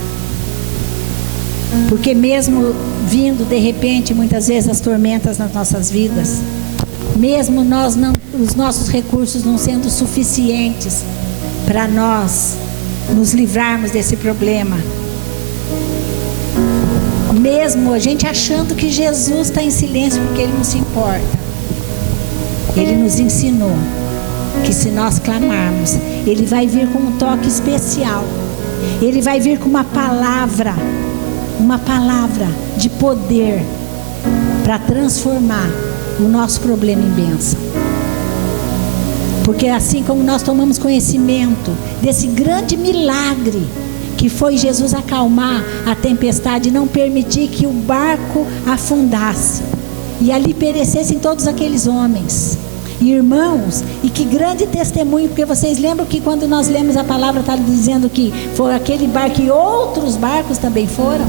Porque mesmo vindo de repente muitas vezes as tormentas nas nossas vidas, mesmo os nossos recursos não sendo suficientes para nós nos livrarmos desse problema, mesmo a gente achando que Jesus está em silêncio porque Ele não se importa, Ele nos ensinou que se nós clamarmos, Ele vai vir com um toque especial, Ele vai vir com uma palavra de poder para transformar o nosso problema em bênção. Porque assim como nós tomamos conhecimento desse grande milagre que foi Jesus acalmar a tempestade e não permitir que o barco afundasse e ali perecessem todos aqueles homens e irmãos, e que grande testemunho, porque vocês lembram que quando nós lemos a palavra está dizendo que foi aquele barco e outros barcos também foram.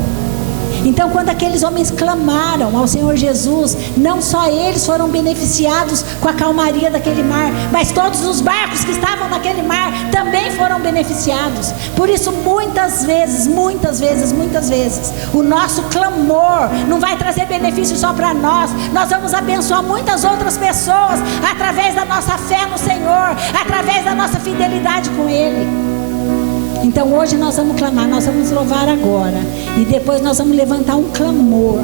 Então quando aqueles homens clamaram ao Senhor Jesus, não só eles foram beneficiados com a calmaria daquele mar, mas todos os barcos que estavam naquele mar também foram beneficiados. Por isso muitas vezes, o nosso clamor não vai trazer benefício só para nós. Nós vamos abençoar muitas outras pessoas através da nossa fé no Senhor, através da nossa fidelidade com Ele. Então hoje nós vamos clamar, nós vamos louvar agora, e depois nós vamos levantar um clamor,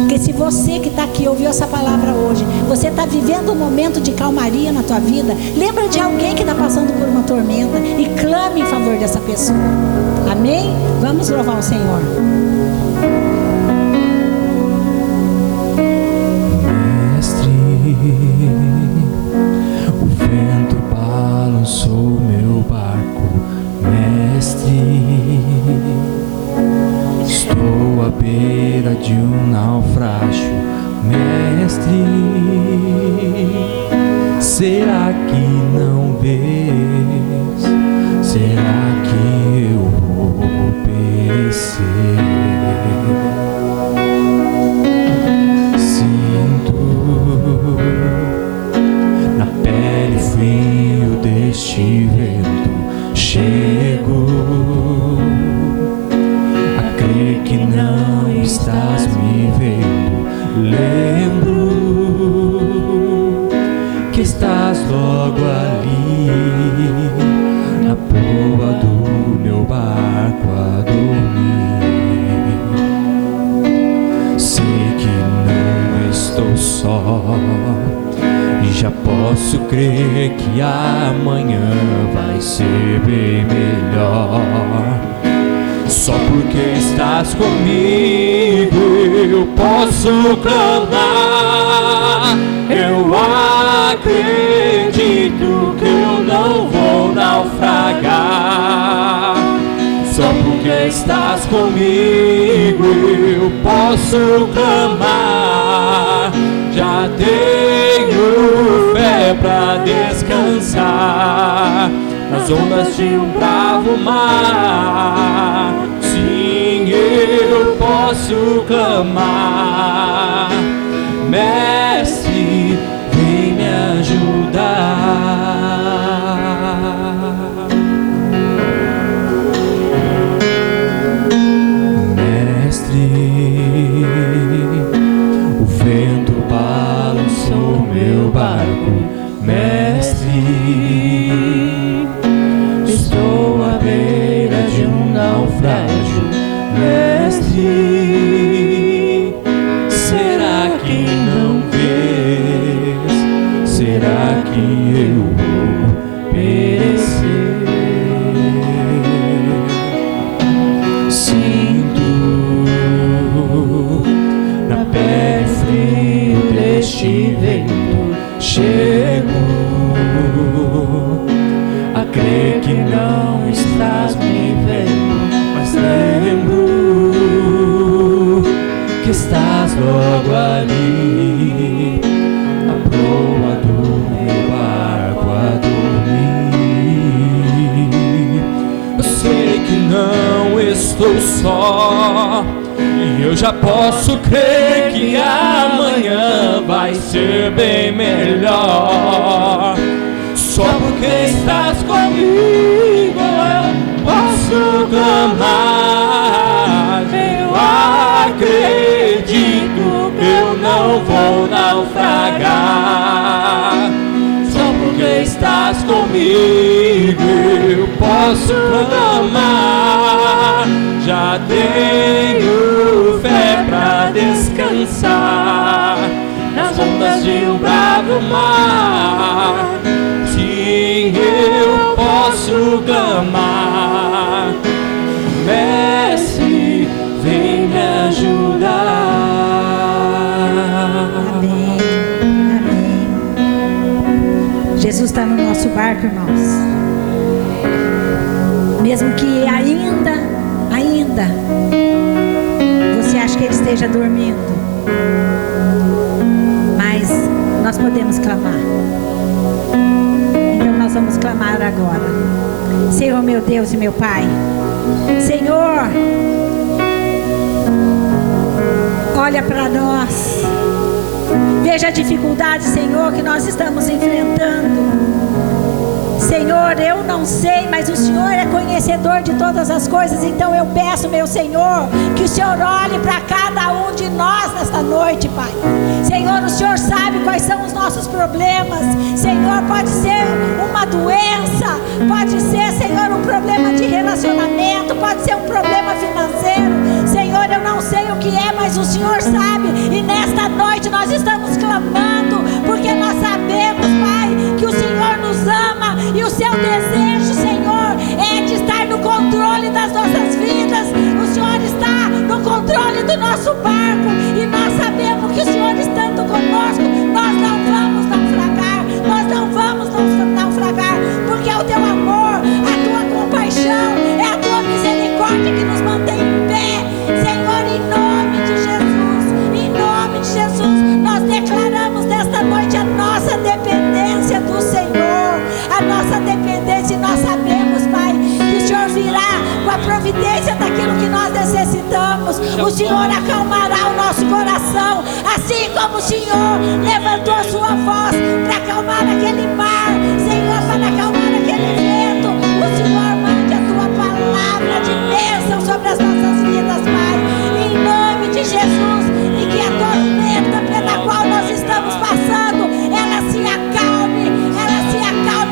porque se você que está aqui ouviu essa palavra hoje, você está vivendo um momento de calmaria na tua vida, lembra de alguém que está passando por uma tormenta e clame em favor dessa pessoa. Amém? Vamos louvar o Senhor. Mestre, o vento balançou meu barco. estou à beira de um naufrágio, mestre. Será que não vês? Será que eu vou perecer? Sinto na pele frio deste vento. Chego a crer que não estás me vendo. Lembro que estás logo ali, na proa do meu barco a dormir. Sei que não estou só e já posso crer que amanhã vai ser bem melhor. Só porque estás comigo eu posso clamar. Eu acredito que eu não vou naufragar. Só porque estás comigo eu posso clamar. Já tenho fé pra descansar nas ondas de um bravo mar. Sim, eu posso clamar. Mestre, vem me ajudar. Mestre, o vento balançou meu barco. Mestre, estou à beira de um naufrágio. Mestre, será que não vês? Será que eu vou perecer? Sinto na pele frio deste vento. Chego a crer que não estás me vendo, mas lembro que estás logo ali, na proa do meu barco a dormir. Eu sei que não estou só e eu já posso crer que amanhã vai ser bem melhor. Só porque estás comigo eu posso clamar. Eu acredito que eu não vou naufragar. Só porque estás comigo eu posso clamar. Já tenho fé pra descansar nas ondas de um bravo mar. Sim, eu posso clamar. Mestre, vem me ajudar. Amém. Amém. Jesus está no nosso barco, irmãos. Mesmo que ainda você acha que ele esteja dormindo, mas nós podemos clamar. Então nós vamos clamar agora. Senhor, meu Deus e meu Pai, Senhor, olha para nós, veja a dificuldade, Senhor, que nós estamos enfrentando. Senhor, eu não sei, mas o Senhor é conhecedor de todas as coisas. Então eu peço, meu Senhor, que o Senhor olhe para cada um de nós nesta noite, Pai. Senhor, o Senhor sabe quais são os nossos problemas. Senhor, pode ser uma doença, pode ser, Senhor, um problema de relacionamento, pode ser um problema financeiro. Senhor, eu não sei o que é, mas o Senhor sabe. E nesta noite nós estamos clamando, porque nós sabemos, Pai, que o Senhor nos ama. E o seu desejo, Senhor, é de estar no controle das nossas vidas. O Senhor está no controle do nosso barco. E nós sabemos que o Senhor estando conosco, nós não vamos naufragar. Nós não vamos naufragar, porque é o teu amor, a tua compaixão, é a providência daquilo que nós necessitamos. O Senhor acalmará o nosso coração, assim como o Senhor levantou a sua voz para acalmar aquele mar, Senhor, para acalmar aquele vento. O Senhor mande a tua palavra de bênção sobre as nossas vidas, Pai, em nome de Jesus, e que a tormenta pela qual nós estamos passando, ela se acalme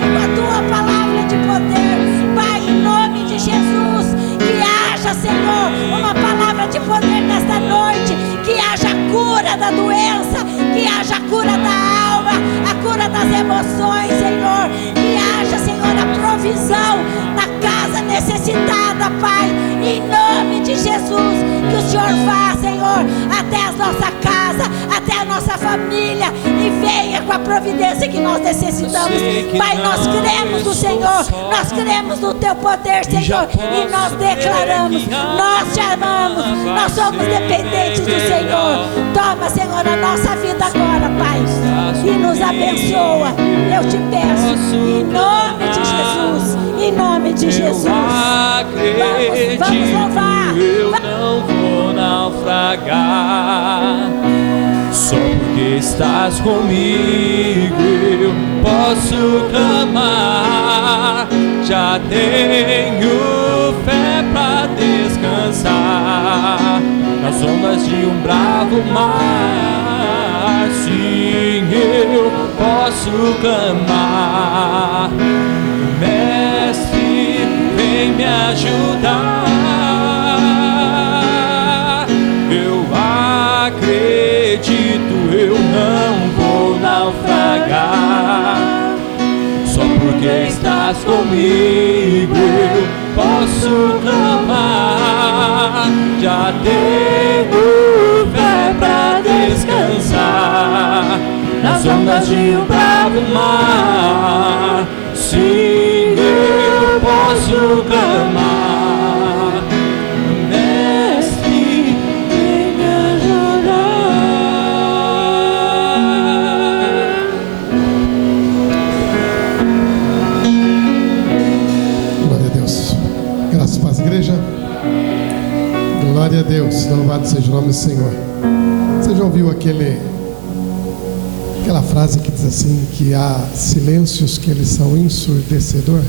com a tua palavra de poder, Pai, em nome de Jesus. Que haja, Senhor, uma palavra de poder nesta noite, que haja cura da doença, que haja cura da alma, a cura das emoções, Senhor, que haja, Senhor, a provisão na casa necessitada, Pai, em nome de Jesus. Que o Senhor vá, Senhor, até a nossa casa, até a nossa família, e venha com a providência que nós necessitamos, Pai. Nós cremos no Senhor, nós cremos no teu poder, Senhor, e nós declaramos: nós te amamos, nós somos dependentes do Senhor. Toma, Senhor, a nossa vida agora, Pai, e nos abençoa, eu te peço, em nome de Jesus, em nome de Jesus. Vamos louvar. Eu não vou naufragar, só porque estás comigo eu posso clamar. Já tenho fé pra descansar nas ondas de um bravo mar. Sim, eu posso clamar. Mestre, vem me ajudar. Eu acredito, eu não vou naufragar, só porque estás comigo eu posso clamar. Já tenho fé pra descansar nas ondas de um bravo mar. Sim, eu posso clamar. Mestre, vem me ajudar. Glória a Deus. Graças a Deus, igreja. Glória a Deus. Louvado seja o nome do Senhor. Você já ouviu aquela frase que diz assim, que há silêncios que eles são ensurdecedor?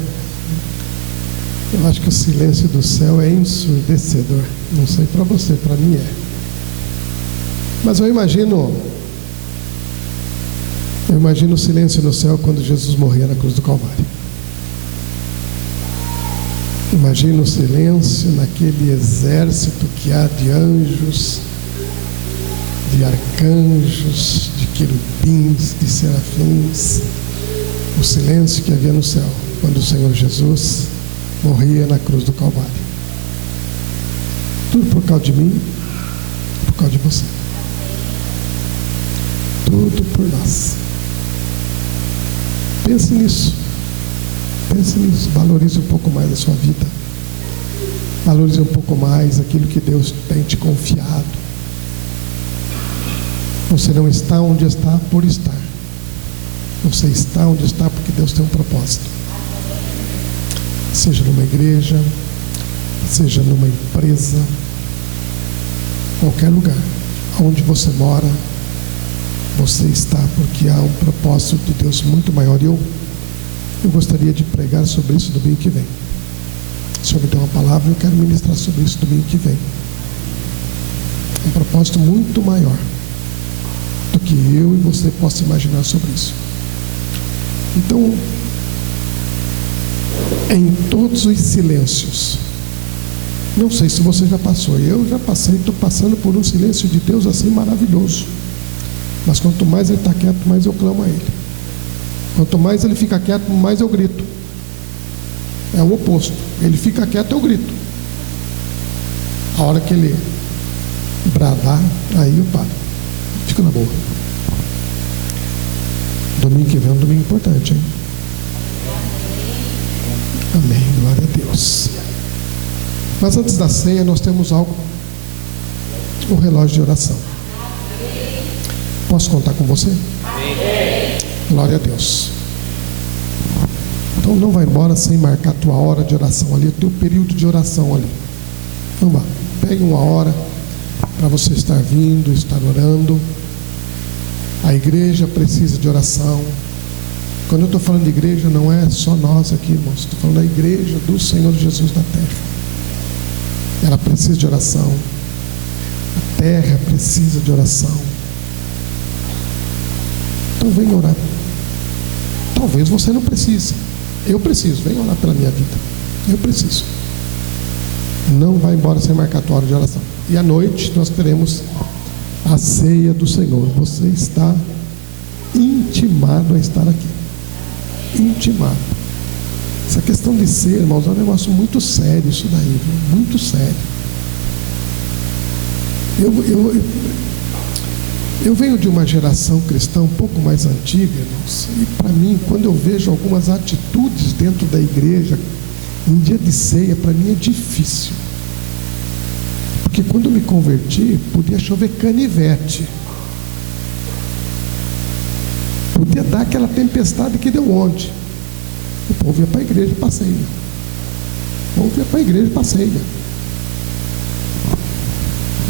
Eu acho que o silêncio do céu é ensurdecedor. Não sei para você, para mim é. Mas eu imagino o silêncio no céu quando Jesus morria na cruz do Calvário. Imagino o silêncio naquele exército que há de anjos, de arcanjos, de querubins, de serafins. O silêncio que havia no céu quando o Senhor Jesus morria na cruz do Calvário. Tudo por causa de mim, por causa de você. Tudo por nós. Pense nisso. Pense nisso. Valorize um pouco mais a sua vida. Valorize um pouco mais aquilo que Deus tem te confiado. Você não está onde está por estar. Você está onde está porque Deus tem um propósito. Seja numa igreja, seja numa empresa, qualquer lugar onde você mora, você está porque há um propósito de Deus muito maior. E eu gostaria de pregar sobre isso domingo que vem. O Senhor me deu uma palavra e eu quero ministrar sobre isso domingo que vem. Um propósito muito maior do que eu e você possa imaginar sobre isso. Então, em todos os silêncios, não sei se você já passou, eu já passei, estou passando por um silêncio de Deus assim maravilhoso. Mas quanto mais Ele está quieto, mais eu clamo a Ele. Quanto mais Ele fica quieto, mais eu grito. É o oposto. Ele fica quieto, eu grito. A hora que Ele bradar, aí eu paro. Fica na boa. Domingo que vem é um domingo importante, hein? Amém, glória a Deus. Mas antes da ceia nós temos algo, um relógio de oração. Posso contar com você? Glória a Deus. Então não vai embora sem marcar a tua hora de oração ali, o teu período de oração ali. Vamos lá, pegue uma hora para você estar vindo, estar orando. A igreja precisa de oração. Quando eu estou falando de igreja, não é só nós aqui, irmãos. Estou falando da igreja do Senhor Jesus da terra. Ela precisa de oração. A terra precisa de oração. Então vem orar. Talvez você não precise. Eu preciso. Vem orar pela minha vida. Eu preciso. Não vai embora sem marcar a tua hora de oração. E à noite nós teremos a ceia do Senhor. Você está intimado a estar aqui. Intimado. Essa questão de ser, irmãos, é um negócio muito sério isso daí, viu? Muito sério. Eu venho de uma geração cristã um pouco mais antiga, irmãos, e para mim, quando eu vejo algumas atitudes dentro da igreja em dia de ceia, para mim é difícil. Porque quando eu me converti, podia chover canivete. Podia dar aquela tempestade que deu ontem. O povo ia para a igreja e passeia. O povo ia para a igreja e passeia.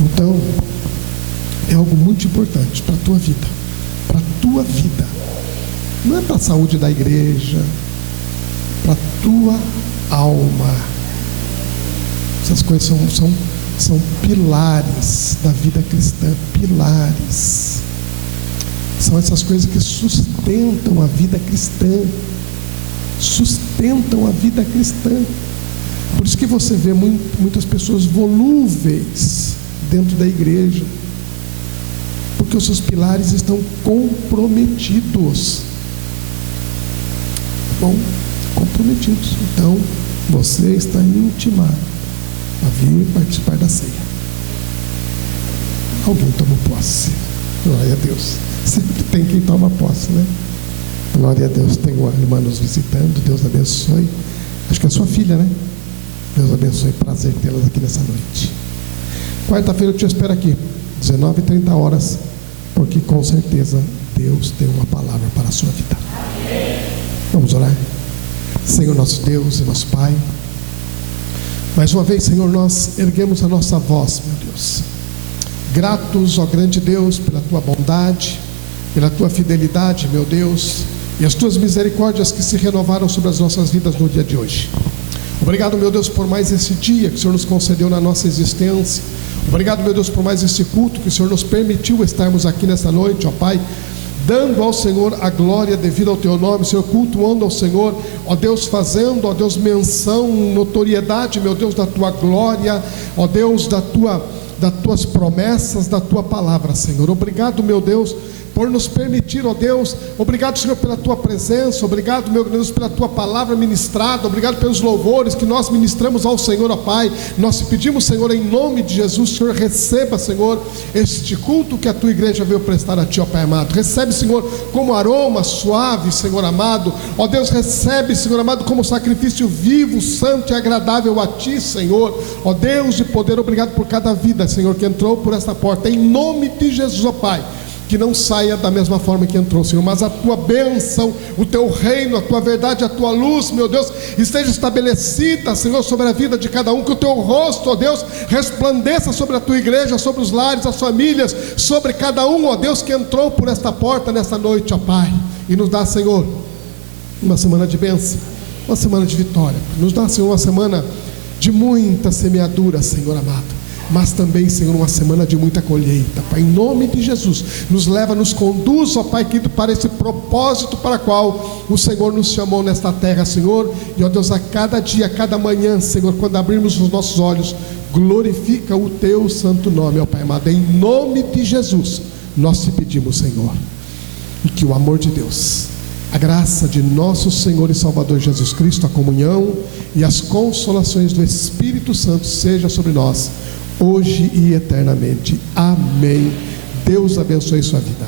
Então, é algo muito importante para a tua vida. Para a tua vida. Não é para a saúde da igreja. Para a tua alma. Essas coisas são pilares da vida cristã. Pilares. São essas coisas que sustentam a vida cristã. Sustentam a vida cristã. Por isso que você vê muitas pessoas volúveis dentro da igreja, porque os seus pilares estão comprometidos. Bom, comprometidos. Então você está intimado a vir participar da ceia. Alguém tomou posse. Glória a Deus. Sempre tem quem toma posse, né? Glória a Deus. Tem uma irmã nos visitando. Deus abençoe. Acho que é sua filha, né? Deus abençoe. Prazer tê-las aqui nessa noite. Quarta-feira eu te espero aqui, 19h30, porque com certeza Deus tem uma palavra para a sua vida. Vamos orar. Senhor nosso Deus e nosso Pai, mais uma vez, Senhor, nós erguemos a nossa voz, meu Deus, gratos, ó grande Deus, pela tua bondade, pela tua fidelidade, meu Deus, e as tuas misericórdias que se renovaram sobre as nossas vidas no dia de hoje. Obrigado, meu Deus, por mais esse dia que o Senhor nos concedeu na nossa existência. Obrigado, meu Deus, por mais esse culto que o Senhor nos permitiu estarmos aqui nessa noite, ó Pai, dando ao Senhor a glória devida ao teu nome, Senhor, cultuando ao Senhor, ó Deus, fazendo, ó Deus, menção, notoriedade, meu Deus, da tua glória, ó Deus, das tuas promessas, da tua palavra, Senhor. Obrigado, meu Deus, por nos permitir, ó Deus. Obrigado, Senhor, pela tua presença. Obrigado, meu Deus, pela tua palavra ministrada. Obrigado pelos louvores que nós ministramos ao Senhor, ó Pai. Nós te pedimos, Senhor, em nome de Jesus, Senhor, receba, Senhor, este culto que a tua igreja veio prestar a ti, ó Pai amado. Recebe, Senhor, como aroma suave, Senhor amado. Ó Deus, recebe, Senhor amado, como sacrifício vivo, santo e agradável a ti, Senhor. Ó Deus de poder, obrigado por cada vida, Senhor, que entrou por esta porta. Em nome de Jesus, ó Pai. Que não saia da mesma forma que entrou, Senhor, mas a tua bênção, o teu reino, a tua verdade, a tua luz, meu Deus, esteja estabelecida, Senhor, sobre a vida de cada um. Que o teu rosto, ó Deus, resplandeça sobre a tua igreja, sobre os lares, as famílias, sobre cada um, ó Deus, que entrou por esta porta nesta noite, ó Pai. E nos dá, Senhor, uma semana de bênção, uma semana de vitória. Nos dá, Senhor, uma semana de muita semeadura, Senhor amado, mas também, Senhor, uma semana de muita colheita, Pai, em nome de Jesus. Nos leva, nos conduz, ó Pai querido, para esse propósito para o qual o Senhor nos chamou nesta terra, Senhor. E ó Deus, a cada dia, a cada manhã, Senhor, quando abrirmos os nossos olhos, glorifica o teu santo nome, ó Pai amado. Em nome de Jesus nós te pedimos, Senhor, e que o amor de Deus, a graça de nosso Senhor e Salvador Jesus Cristo, a comunhão e as consolações do Espírito Santo seja sobre nós hoje e eternamente. Amém. Deus abençoe sua vida.